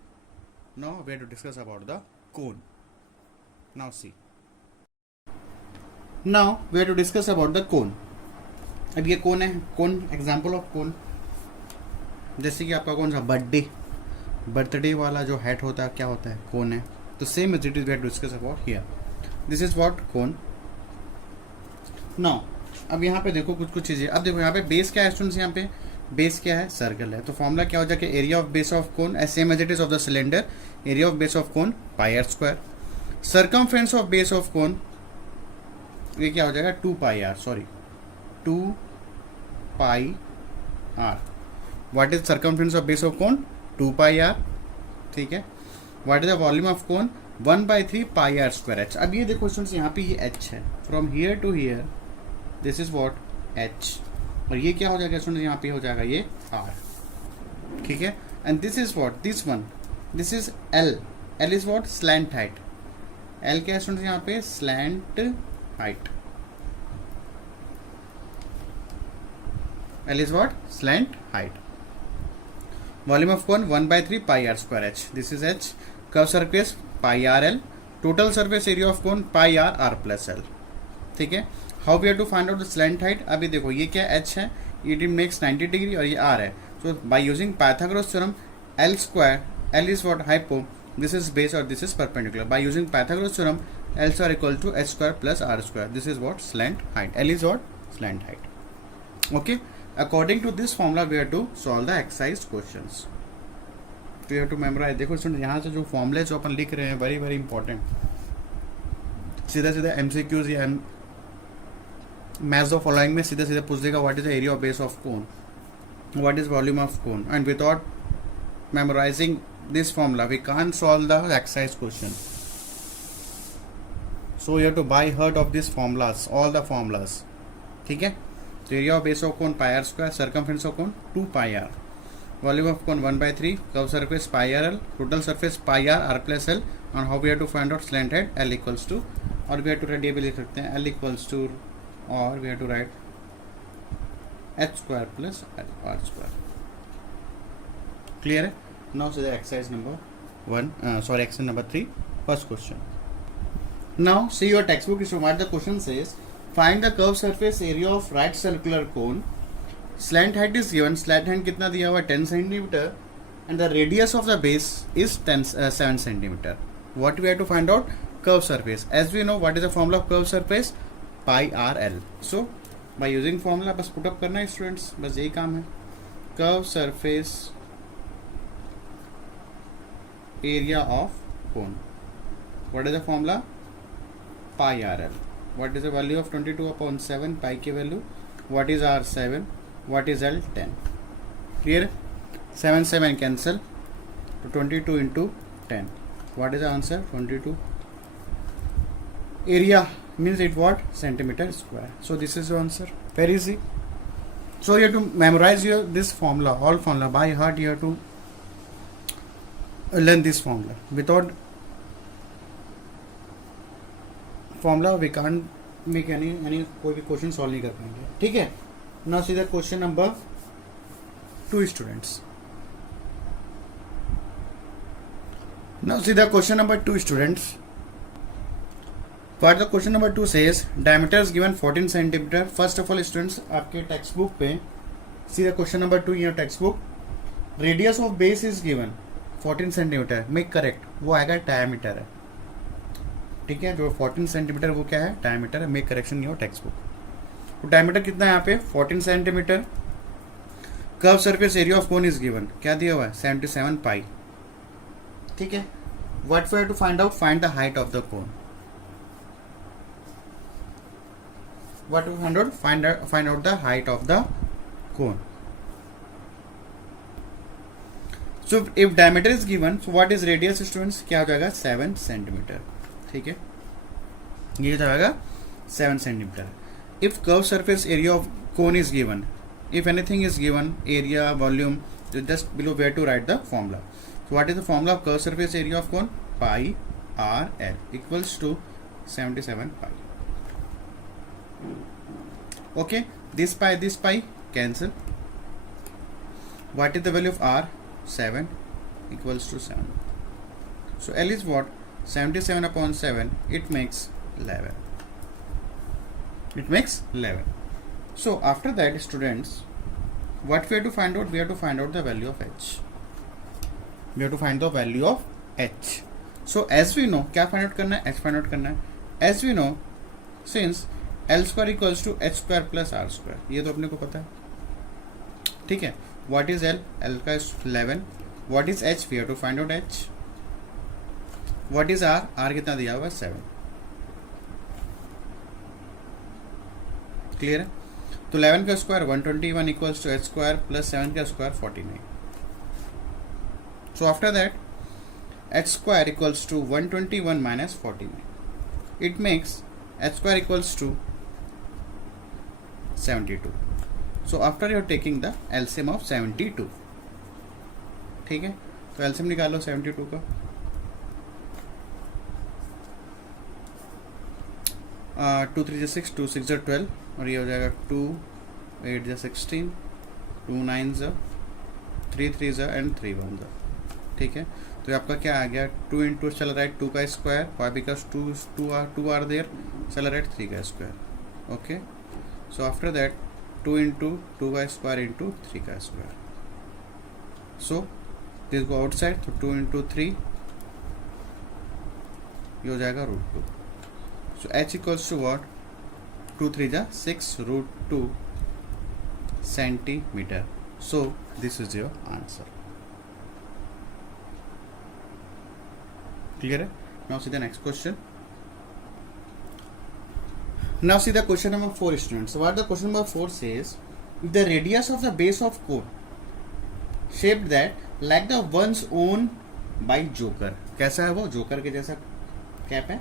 Now we have to discuss about the cone. Now see. Now we have to discuss about the cone. अब ये कौन है, कौन example of कौन, जैसे कि आपका कौन सा बर्थडे वाला जो हेड होता है क्या होता है, कौन है. तो same as it is we have to discuss about here. This is what, कौन. नाउ अब यहाँ पे देखो कुछ चीज़ें. अब देखो यहाँ पे बेस क्या है स्टूडेंट्स, यहाँ पे बेस क्या है, सर्कल है. तो फॉर्मूला क्या हो जाएगा, area of base of cone as same as it is of the cylinder, area of base of cone pi are square. Circumference of base of cone ये क्या हो जाएगा, 2 pi r, sorry 2 pi r. What is circumference of base of cone, 2 pi r. ठीक है. What is the volume of cone, 1/3 pi are square H. अब ये देखो students यहाँ पे ये एच है, from here to here this is what, h. और ये क्या हो जाएगा स्टूडेंट्स, यहाँ पे हो जाएगा ये आर. ठीक है. And this is what, this one, this is L. L is what, slant height. L क्या है स्टूडेंट्स यहाँ पे, slant height. L is what, slant height. Volume of cone 1/3 pi r square h. This is h. Curve surface pi r l. Total surface area of cone pi r r plus l. ठीक है. How we have to find out the slant height? अभी देखो ये क्या h है, it makes 90 degree और ये r है. So by using Pythagoras theorem, l square, l is what, hypo. This is base or this is perpendicular. By using Pythagoras theorem, l square equal to h square plus r square. This is what, slant height. L is what, slant height. Okay. According to this formula we have to solve the exercise questions. तो you have to memorize. देखो student यहाँ से जो फॉर्मूले जो अपन लिख रहे हैं वेरी वेरी इंपॉर्टेंट. सीधा सीधा MCQs या मैथ्स ऑफ फॉलोइंग में सीधा सीधा पूछ देगा what is the area of base of cone, what is volume of cone, and without memorising this formula we can't solve the exercise question. So you have to by heart of this formulas, all the formulas. ठीक है. तो area of base of cone pi are square, circumference of cone 2 pi r, volume of cone 1/3, curve surface pi r l, total surface pi are are plus l. और how we have to find out slant head, l equals to, और we have to write, ये भी लिख सकते हैं, l equals to, और we have to write h square plus r square. Clear है. Now say exercise number 1, sorry exercise number 3, first question. Now see your text book is what the question says. Find the curved surface area of right circular cone. Slant height is given. Slant height कितना दिया हुआ है, 10 centimeter, and the radius of the base is 7 centimeter. What we have to find out, curved surface. As we know, what is the formula of curved surface, pi r l. So by using formula बस put up करना है students, बस यही काम है. Curved surface area of cone. What is the formula, pi r l. What is the value of 22/7, pi की value, what is r, 7, what is l, 10. Clear. 7 7 cancel, तो 22 into 10. What is the answer, 22. Area means it what, centimeter square. So this is the answer, very easy. So you have to memorize this formula, all formula by heart. You have to learn this formula. Without formula we can't make any कोई भी question solve नहीं कर पाएंगे. ठीक है. Now सीधा question number 2 students. Now सीधा question number 2 students. What the question number 2 says, diameter is given 14 centimetre. First of all students आपके टेक्स्ट बुक पे सीधा question number 2 in text book, radius of base is given 14 centimetre. Make correct, वो आएगा diameter है. ठीक है. जो 14 centimetre वो क्या है, डायमीटर है. Make correction your text book. तो डायमीटर कितना है यहाँ पे, 14 centimetre. Curve surface area of cone is given, क्या दिया हुआ है, 77 पाई. ठीक है. What we have to find out, find the height of the cone. What we find out, find out the height of the cone. So if diameter is given, so what is radius students, क्या हो जाएगा 7 centimetre, ठीक है, ये हो जाएगा 7 centimetre. If curve surface area of cone is given, if anything is given, area, volume, just below where to write the formula. So what is the formula of curved surface area of cone? Pi r l equals to 77 pi. Okay, this pi cancel. What is the value of r? 7 equals to 7. So L is what? 77 upon 7. It makes 11. It makes 11. So after that, students, what we have to find out? We have to find out the value of h. We have to find the value of h. So as we know, क्या find out करना है? h find out करना है. As we know, since L square equals to h square plus r square, ये तो अपने को पता है, ठीक है. What is L? L का 11. What is h? We have to find out h. What is r? r कितना दिया हुआ है? 7. क्लियर है. तो 11 का square 121 equals to h square plus 7 का square 49. So after that h square equals to 121 minus 49. It makes h square equals to 72. So after your taking the LCM of 72, ठीक है. तो एलसीएम निकालो 72 का. 2 3 6, 2 6 12, और ये हो जाएगा 2 8 16, 2 9 3 3 एंड 3 1, ठीक है. तो आपका क्या आ गया? 2 इंटू चल रहा है 2 का square, why because 2 are there, चल रहा है 3 का square. Okay, so after that 2 into 2 का स्क्वायर इंटू 3 का square. So this go outside, तो 2 इंटू 3 ये हो जाएगा √2. So h equals to what? 2 3 जा 6 √2 centimeter. So this is your answer. Clear? Now see the next question. Now see the question number 4, students. What the question number 4 says? The radius of the base of cone shaped that like the ones owned by joker. कैसा है वो? Joker के जैसा cap है.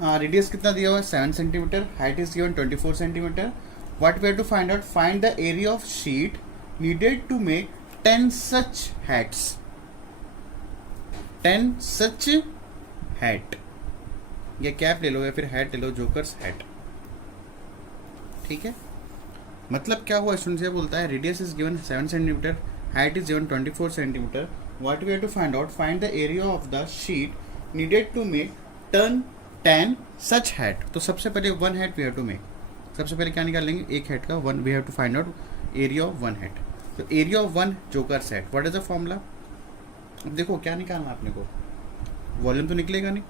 Radius कितना दिया हुआ है? 7 centimetre. Height is given 24 centimetre. What we have to find out? Find the area of sheet needed to make 10 such hats. 10 such hat, या कैप ले लो या फिर हैट ले लो, जोकर्स हैट, ठीक है. मतलब क्या हुआ? स्टूडेंट से बोलता है radius is given 7 centimetre, height is given 24 centimetre. What we have to find out? Find the area of the sheet needed to make 10 such hat. तो सबसे पहले 1 hat we have to make. सबसे पहले क्या निकाल लेंगे? एक हैट का 1. We have to find out area of 1 hat. तो area of 1 joker set, what is the formula? अब देखो क्या निकालना अपने को, वॉल्यूम तो निकलेगा नहीं,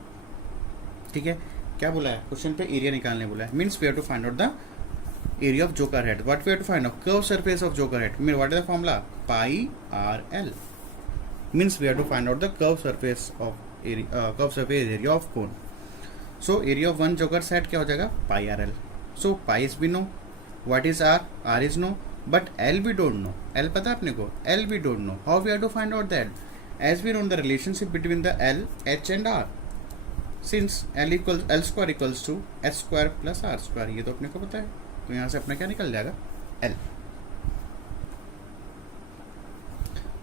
ठीक है. क्या बोला है क्वेश्चन पे? एरिया निकालने बोला है. Means we have to find out the area of joker head. What we have to find out? Curve surface of joker head. Mean what is the formula? Pi r l. Means we have to find out the curve surface area of cone. So area of 1 joker set क्या हो जाएगा? Pi r l. So pi is we know, what is r? R is no, but L we don't know. L पता है अपने को? L we don't know. How we have to find out that? As we know the relationship between the l, h and r. Since l square equals to h square plus r square, ये तो अपने को पता है. तो यहाँ से अपना क्या निकल जाएगा? L.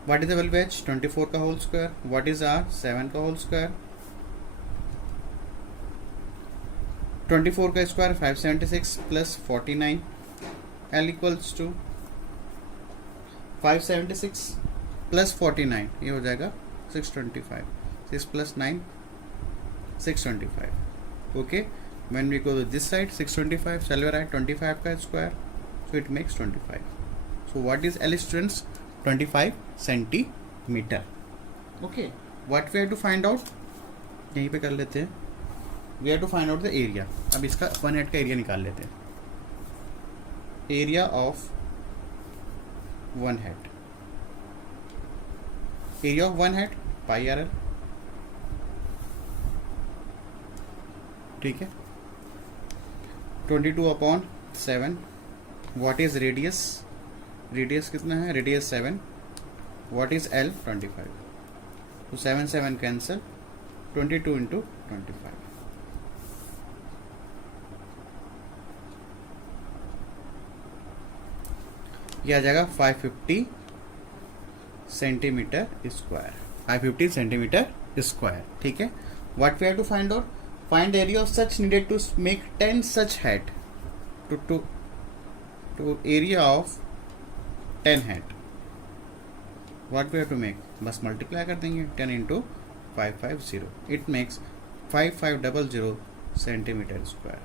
What is the value h? 24 का whole square. What is r? 7 का होल स्क्वायर. 24 का square 576 plus 49. L equals to 576 plus 49, ये हो जाएगा 625. 6 plus 9 625. Okay, when we go to this side 625, shall we write 25 का square, so it makes 25. So what is L, students? 25 centimetre. Okay, what we have to find out? यहीं पे कर लेते हैं. We have to find out the area. अब इसका 1 head का area निकाल लेते हैं. Area of 1 head, area of 1 head pi r l, ठीक है. 22 upon 7. What is radius? Radius कितना है? रेडियस 7. What is L? 25. तो 7 7 कैंसिल, 22 इंटू 25, ये आ जाएगा 550 सेंटीमीटर स्क्वायर, 550 सेंटीमीटर स्क्वायर. ठीक है. What we have to find out? Find area of such needed to make 10 such head, to area of 10 head. What we have to make? बस multiply कर देंगे 10 into 550. It makes 5500 centimetre square.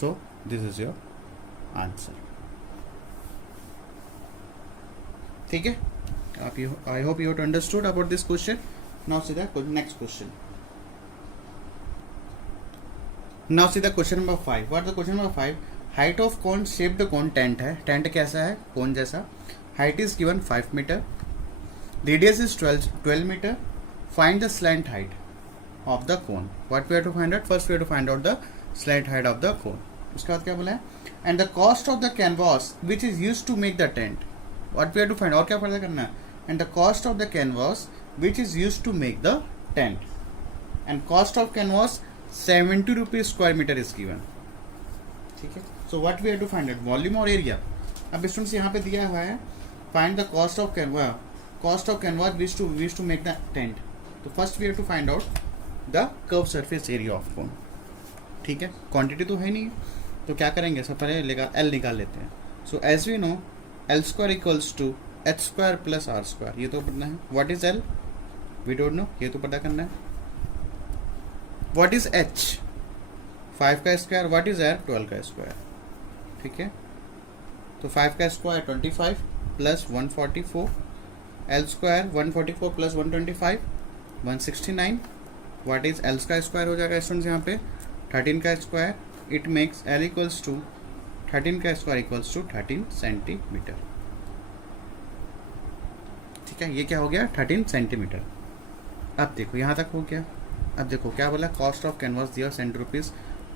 So this is your answer. ठीक है. आप you I hope you have understood about this question. Now see the next question. Now see the question number 5. What the question number 5? Height of cone shaped cone tent है. Tent कैसा है? Cone जैसा. Height is given 5 metre. Radius is 12 metre. Find the slant height of the cone. What we have to find out? First we have to find out the slant height of the cone. उसके बाद क्या बोला है? And the cost of the canvas which is used to make the tent. What we have to find. और क्या पता करना है? And the cost of the canvas which is used to make the tent. And cost of canvas 70 rupees square metre is given. ठीक है. So what we have to find out? Volume और area. अब students यहाँ पे दिया हुआ है find the cost of canvas which to make the tent. तो first we have to find out the curve surface area of cone. ठीक है. क्वांटिटी तो है नहीं, तो क्या करेंगे? सब पहले एल निकाल लेते हैं. So as we know l square equals to h square plus r square. ये तो पढ़ना है. What is l? We don't know. ये तो पता करना है. What is H? 5 का स्क्वायर. What is are? 12 का स्क्वायर. ठीक है. तो 5 का square 25 plus 144. L square 144 plus 125 169. What is l का स्क्वायर हो जाएगा स्टूडेंट्स यहाँ पे 13 का square. It makes l equals to 13 का स्क्वायर इक्वल्स टू 13 सेंटीमीटर. ठीक है. ये क्या हो गया? 13 सेंटीमीटर. अब देखो यहाँ तक हो गया. अब देखो क्या बोला? कॉस्ट ऑफ कैनवास दिया 70 रुपीज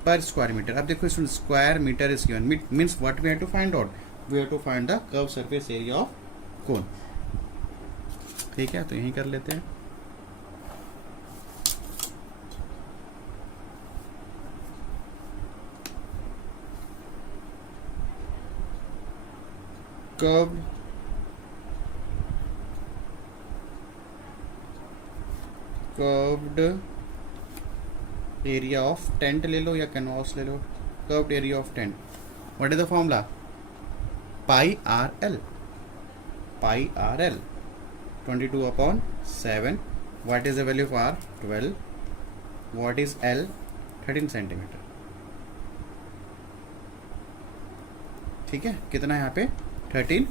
पर स्क्वायर मीटर. अब देखो इसमें square metre is given. Means what we have to find out? We have to find the curve surface area of cone. ठीक है. तो यही कर लेते हैं. कर्व्ड एरिया ऑफ टेंट ले लो या कैनवास ले लो. Curved area of tent. What is the formula? Pi r l. Pi r l 22/7. What is the value of r? 12. What is l? 13 centimetre. ठीक है. कितना है यहाँ पे? 13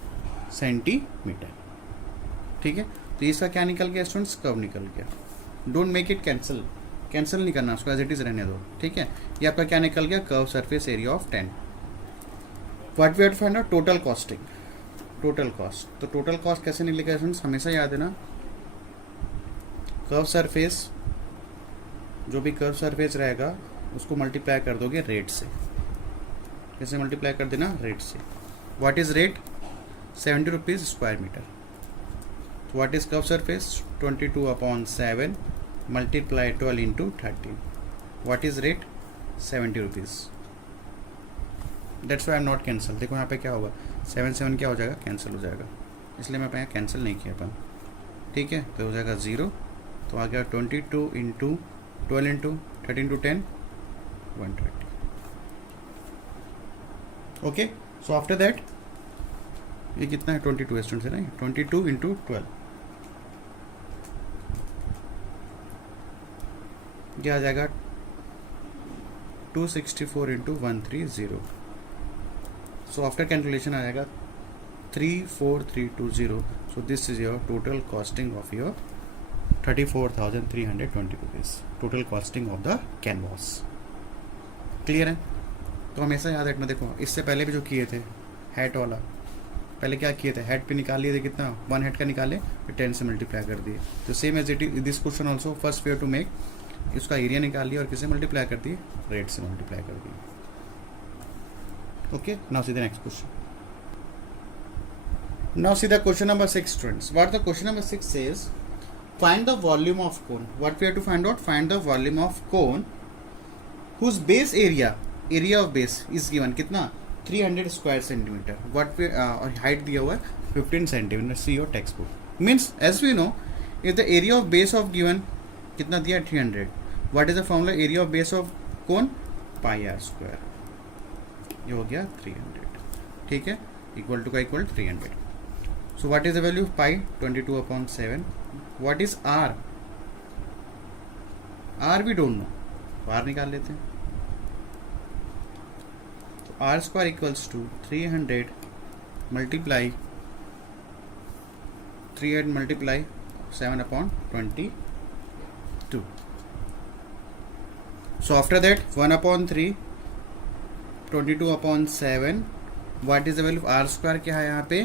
सेंटीमीटर. ठीक है. तो इसका क्या निकल गया स्टूडेंट्स? कर्व निकल गया. Don't make it cancel. Cancel नहीं करना उसको, एज इट इज रहने दो. ठीक है. ये आपका क्या निकल गया? Curve surface area of tent. What we have to find out? Total costing. Total cost. तो टोटल कॉस्ट कैसे निकलेगा स्टूडेंट्स? हमेशा याद है ना, कर्व सरफेस, जो भी कर्व सरफेस रहेगा उसको मल्टीप्लाई कर दोगे रेट से. कैसे मल्टीप्लाई कर देना? रेट से. What is rate? 70 rupees square metre. What is curve surface? 22/7 multiply 12 into 13. What is rate? 70 rupees. That's why I am not cancel. देखो यहाँ पे क्या होगा? 7 7 क्या हो जाएगा? कैंसिल हो जाएगा. इसलिए मैं यहाँ कैंसिल नहीं किया अपन. ठीक है. तो हो जाएगा 0. तो आ गया 22 into 12 into 13 into 10 120. Okay. So after that ये कितना है? 22 स्टूडेंट्स है ना. 22 इंटू 12 ये आ जाएगा 264 इंटू 130. सो आफ्टर कैलकुलेशन आ जाएगा 34320. सो this is your total costing of your 34,320 rupees. Total costing of the canvas. Clear है. तो हमेशा याद रखना. देखो इससे पहले भी जो किए थे हैट वाला, पहले क्या किए थे? हेड पे निकाल लिए थे. कितना? 1 हेड का निकाले, फिर 10 से मल्टीप्लाई कर दिए. तो same as it is this question also. First we have to make, इसका एरिया निकाल लिया और किसे मल्टीप्लाई कर दिए? रेट से मल्टीप्लाई कर दिए. Okay. Now see the next question. Now see the question number 6, students. What the question number 6 says, find the volume of cone. What we have to find out? Find the volume of cone whose base area of base is given कितना 300 square centimeter. What we और height दिया हुआ है 15 centimeter. See your textbook. Means as we know, if the area of base of given कितना दिया 300. What is the formula? Area of base of cone pi r square. ये हो गया 300. ठीक है, इक्वल टू का equal 300. So what is the value of pi? 22/7. What is r? r we don't know. r निकाल लेते हैं. तो r square equals to 300 multiply 7/22. So after that 1/3 22/7. What is the value of r square? क्या है यहाँ पे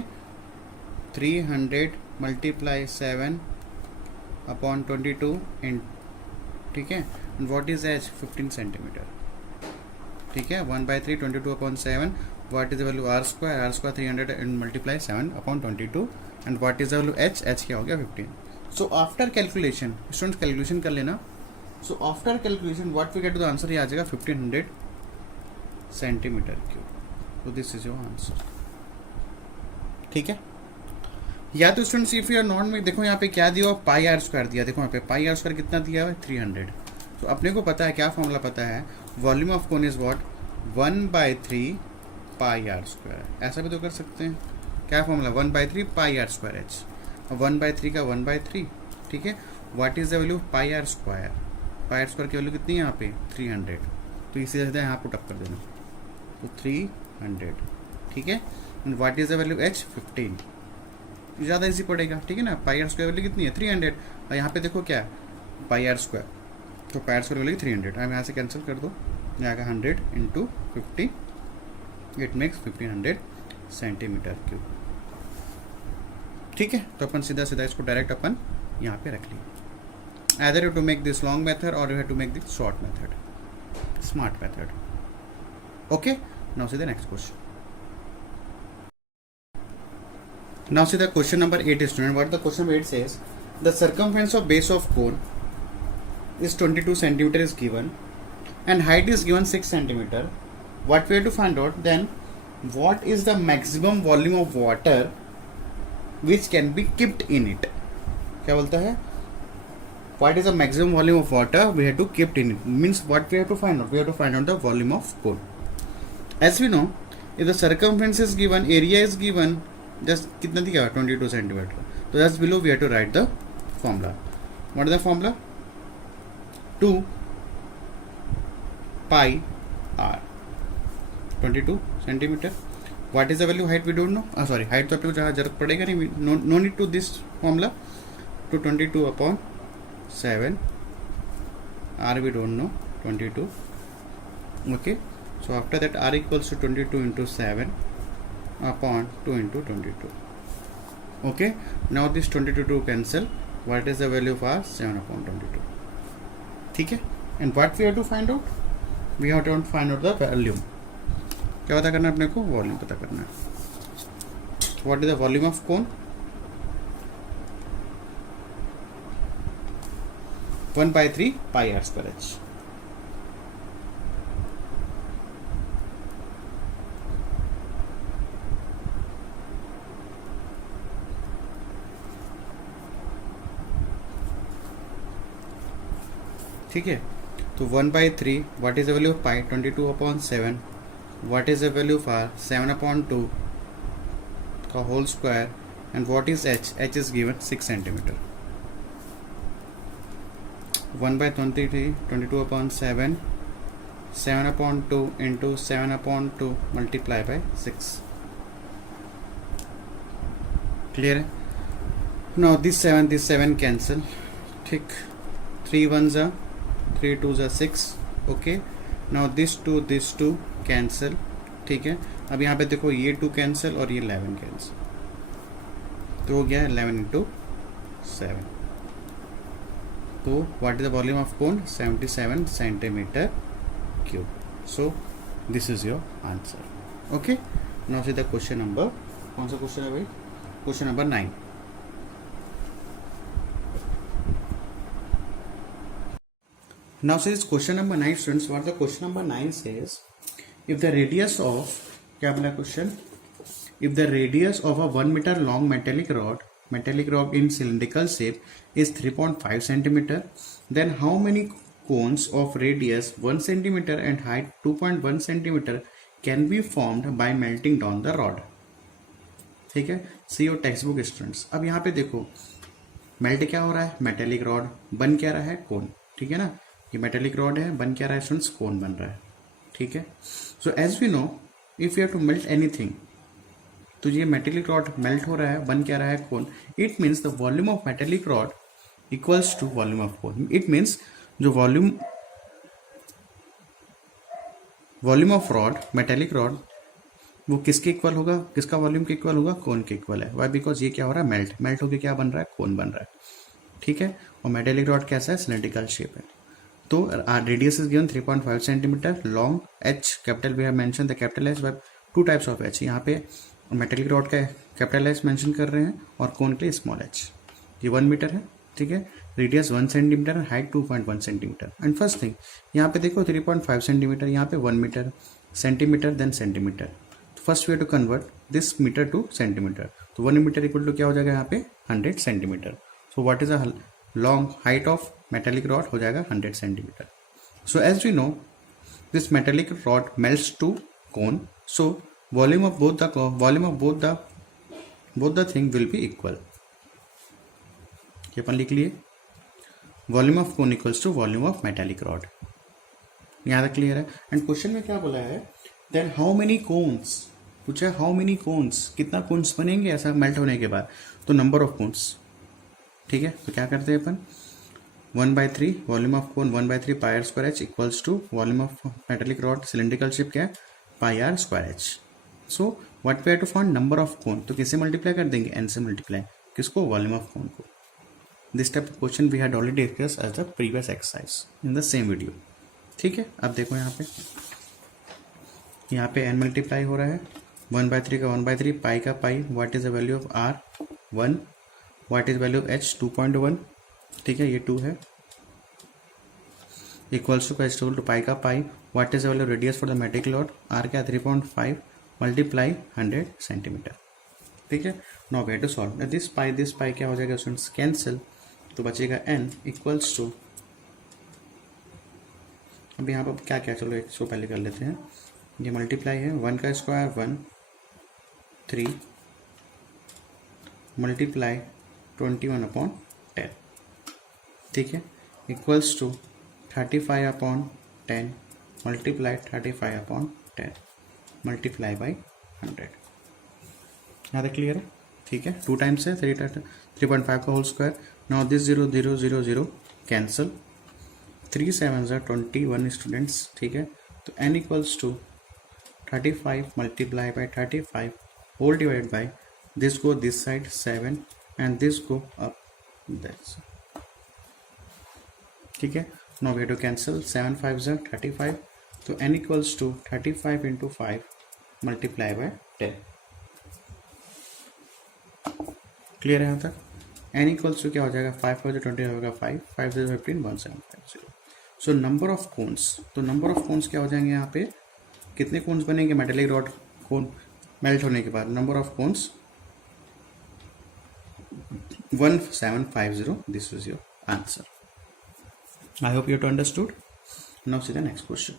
300 multiply 7/22 इन, ठीक है. And what is h? 15 centimeter. ठीक है, 1/3 22/7. What is the value r square? r square 300 and multiply 7/22. And what is the value h? h क्या हो गया 15. So after calculation, students calculation कर लेना. So after calculation what we get to the answer? ये आ जाएगा 1500 centimeter cube. So this is your answer. ठीक है. या तो students if you are not में देखो यहाँ पे क्या दिया हुआ पाई आर स्क्वायर दिया. देखो यहाँ पे पाई आर स्क्वायर कितना दिया हुआ है 300. तो अपने को पता है क्या फॉर्मूला पता है, volume of cone is what 1/3 pi are square. ऐसा भी तो कर सकते हैं. क्या formula 1/3 pi are square H. 1/3 का 1/3. ठीक है. What is the value pi are square? Pi are square की वैल्यू कितनी है यहाँ पे 300. तो इसी तरह यहाँ पुट अप कर देना. तो 300. ठीक है. And what is the value H 15. ज़्यादा इजी पड़ेगा. ठीक है ना. पाई आर स्क्वायर वैल्यू कितनी है 300. और यहाँ पे देखो क्या है पाई आर स्क्वायर. तो पाई आर स्क्वायर वैल्यू 300. अब यहाँ से कैंसिल कर दो. यहाँ का 100 × 50 इट मेक्स 1500 सेंटीमीटर क्यूब. ठीक है. तो अपन सीधा सीधा इसको डायरेक्ट अपन यहाँ पे रख लिए. either you have to make this long method or you have to make this short method, smart method. Okay, now see the next question. Now see the question number 8, student. What the question number 8 says, the circumference of base of cone is 22 centimeter is given and height is given 6 centimeter. What we have to find out then, what is the maximum volume of water which can be kept in it. क्या बोलता है, what is the maximum volume of water we have to kept in it, means what we have to find out, we have to find out the volume of cone. As we know, if the circumference is given, area is given, just कितना दिया 22 centimeter. So just below we have to write the formula. What is the formula? 2 pi r 22 centimeter. What is the value height we don't know. Sorry, height तो आपको जहाँ जरूरत पड़ेगा नहीं. No need to this formula. To 22/7 r we don't know 22. Okay, so after that r equals to 22 × 7/2 × 22. Okay, now this 22 cancel. What is the value of r? 7/22. ठीक है. And what we have to find out, we have to find out the volume. क्या पता करना है अपने को? Volume पता करना है. What is the volume of cone? 1/3 pi r square h. ठीक है. तो 1/3, what is the value of pi? 22/7. what is the value of r? 7/2 का whole square. and what is h? h is given 6 centimeter. 1/23 22/7 7/2 into 7/2 multiply by 6. Clear है. Now this 7 cancel. ठीक. 3 1s are 3 2s are 6. Okay, now this 2 cancel. ठीक है. अब यहाँ पे देखो ये 2 cancel और ये 11 cancel. तो हो गया 11 × 7. तो what is the volume of cone? 77 centimeter cube. So this is your answer. Okay, now see the question number. कौन सा क्वेश्चन है भाई? Question number 9. Now says question number 9 students, what the question number 9 says, if the radius of, क्या बोला question, if the radius of a 1 meter long metallic rod in cylindrical shape is 3.5 centimeter, then how many cones of radius 1 centimeter and height 2.1 centimeter can be formed by melting down the rod. ठीक है, सी your text book students. अब यहाँ पे देखो melt क्या हो रहा है, मेटेलिक रॉड, बन क्या रहा है, कोन. ठीक है ना, ये मेटेलिक रॉड है, बन क्या रहा है स्टूडेंट्स, कोन बन रहा है. ठीक है, so as we know if you have to melt anything, तो ये मेटेलिक रॉड मेल्ट हो रहा है, बन क्या रहा है, cone. It means the volume of metallic rod equals to volume of cone. It means जो volume of rod, metallic rod, वो किसके इक्वल होगा, किसका वॉल्यूम के इक्वल होगा, कोन के इक्वल है. वाई, बिकॉज ये क्या हो रहा है, मेल्ट होकर क्या बन रहा है, कोन बन रहा है. ठीक है, और मेटेलिक रॉड कैसा है, सिलेंड्रिकल शेप है. तो radius is given 3.5 centimetre, long H, capital V have mention the capital H, two types of H. यहाँ पे मेटेलिक रॉड का कैपिटल एच मेंशन कर रहे हैं और कोन के लिए स्मॉल एच. ये 1 मीटर है. ठीक है, radius 1 centimetre, height 2.1 centimetre. And first thing यहाँ पे देखो 3.5 सेंटीमीटर, यहाँ पे 1 metre, centimetre then centimetre. First we have to convert this metre to centimetre. तो 1 मीटर इक्वल टू क्या हो जाएगा यहाँ पे, 100 centimetre. So what is a long height of metallic rod, हो जाएगा 100 centimetre. So as we know this metallic rod melts to cone, so volume of both the thing will be equal. ये अपन लिख लिए, volume of cone equals to volume of metallic rod. यहाँ तक clear है. And question में क्या बोला है, देन हाउ मेनी कोन्स, पूछा हाउ मेनी कोन्स, कितना कोन्स बनेंगे ऐसा मेल्ट होने के बाद, तो नंबर ऑफ कोन्स. ठीक है, तो क्या करते हैं अपन, 1/3 volume of cone 1/3 pi are square h equals to volume of metallic rod cylindrical shape क्या है, pi are square h. So what we have to find, number of cone. तो किससे मल्टीप्लाई कर देंगे, एन से मल्टीप्लाई, किसको, volume of cone को. This type of question we had already discuss as the previous exercise in the same video. ठीक है, अब देखो यहाँ पे एन मल्टीप्लाई हो रहा है, 1/3 का 1/3, पाई का pi, what is the value of r 1, what is value of h 2.1. ठीक है, ये 2 है, इक्वल्स टू पाई का pi, what is the value radius for the metallic rod, r क्या 3.5 मल्टीप्लाई 100 सेंटीमीटर. ठीक है, now we have to solve this pi क्या हो जाएगा स्टूडेंट्स, कैंसिल, तो बचेगा n इक्वल्स टू, अब यहाँ पर क्या क्या, चलो एक सौ पहले कर लेते हैं. ये मल्टीप्लाई है, 1 का स्क्वायर 1, 3 मल्टीप्लाई 21/10. ठीक है, equals to 35/10 multiply 35/10 multiply by 100. यहाँ तक क्लियर है. ठीक है, 2 टाइम्स है, 3.5 का whole square. Now this 0 0 0 0 cancel, 3 7 21 students. ठीक है, तो n equals to 35 multiply by 35 whole divide by this go this side 7 and this go up that's. ठीक है, now we have to cancel, 7 5 35, तो n equals to 35 into 5 multiply by 10. Clear है यहाँ तक. n equals to क्या हो जाएगा, 5 5 20 होगा 5 5 0 15 1750. सो नंबर ऑफ कोन्स, तो नंबर ऑफ कोन्स क्या हो जाएंगे यहाँ पे, कितने कोन्स बनेंगे मेटेलिक रॉड कोन मेल्ट होने के बाद, number of cones 1750. This is your answer. I hope you have understood. Now see the next question.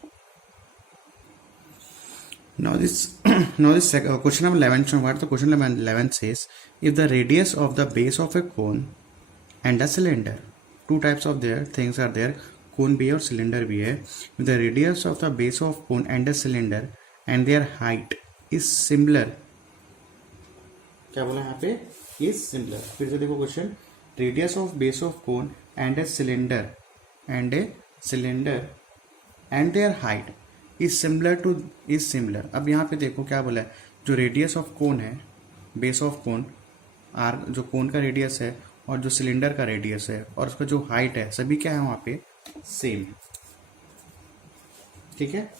Now this question number 11. What the question number 11 says, if the radius of the base of a cone and a cylinder, two types of their things are there, cone भी है और cylinder भी है, if the radius of the base of cone and a cylinder and their height is similar, क्या बोला यहाँ पे, is similar. फिर से देखो question, radius of base of cone and a cylinder and their height is similar. अब यहाँ पे देखो क्या बोला है, जो रेडियस ऑफ कोन है, बेस ऑफ कोन आर, जो कोन का रेडियस है और जो सिलेंडर का रेडियस है और उसका जो हाइट है, सभी क्या है वहाँ पे सेम. ठीक है,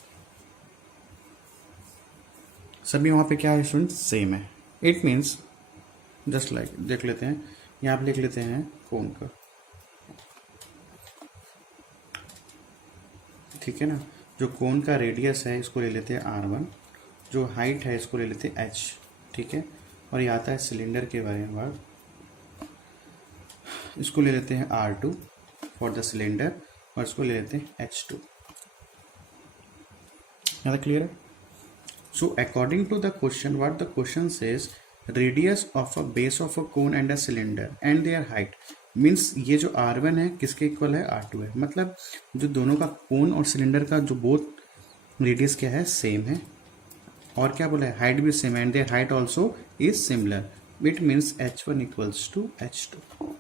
सभी वहाँ पे क्या है स्टूडेंट, सेम है. इट मीन्स जस्ट लाइक देख लेते हैं, यहाँ पे लिख लेते हैं कोन का, ठीक है ना। जो कोन का रेडियस है इसको ले लेते हैं R1, जो हाइट है इसको ले लेते हैं H, ठीक है। और ये आता है सिलेंडर के बारे में बात, इसको ले लेते हैं R2 फॉर द सिलेंडर, और इसको ले लेते हैं H2। ज़्यादा क्लियर है? So according to the question, what the question says, radius of a base of a cone and a cylinder and their height, means ये जो R1 है किसके इक्वल है, R2 है। मतलब जो दोनों का कोन और सिलेंडर का जो बोथ रेडियस क्या है, सेम है, और क्या बोला है, हाइट भी सेम है, and their height also is similar, it means H1 equals to H2,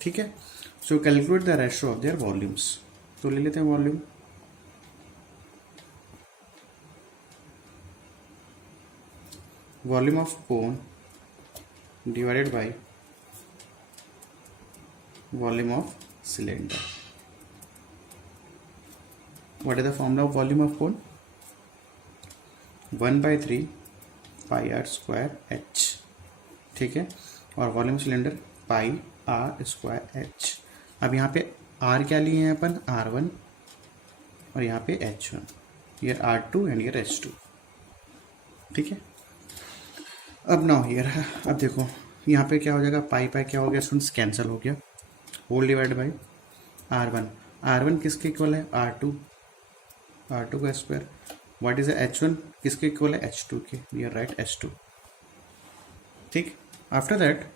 ठीक है। So calculate the ratio of their volumes, तो ले लेते हैं volume, volume of cone divided by volume of cylinder. What is the formula of volume of cone? 1/3 pi r square h, ठीक है। और volume cylinder pi are square H. अब यहाँ पे आर क्या लिए हैं अपन, R1, और यहाँ पे H1, ये R2 एंड ये H2, ठीक है। अब नाउ हियर, अब देखो यहाँ पे क्या हो जाएगा, पाई पाई क्या हो गया स्टूडेंट्स, कैंसिल हो गया, whole divide by R1, R1 किसके इक्वल है, R2 का स्क्वायर, व्हाट इज H1 किसके इक्वल है, H2 के, वी आर राइट H2, ठीक। आफ्टर दैट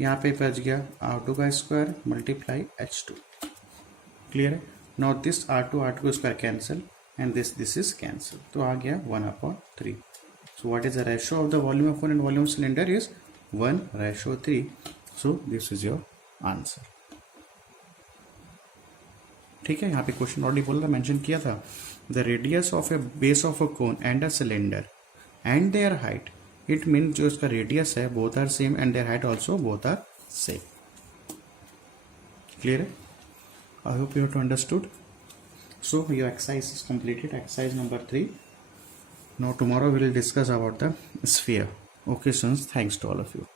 यहाँ पे बच गया R2 का स्क्वायर मल्टीप्लाई H2, क्लियर है। Now this R2 square cancel and this is cancel, तो आ गया 1/3। So what is the ratio of the volume of cone and volume cylinder is 1/3। So this is your answer, ठीक है। यहाँ पे question already बोला था, mention किया था, the radius of a base of a cone and a cylinder and their height, it mean जो इसका रेडियस है both are same and their height also both are same, clear है। I hope you have understood. So your exercise is completed, exercise number 3. Now tomorrow we will discuss about the sphere. Okay students, thanks to all of you.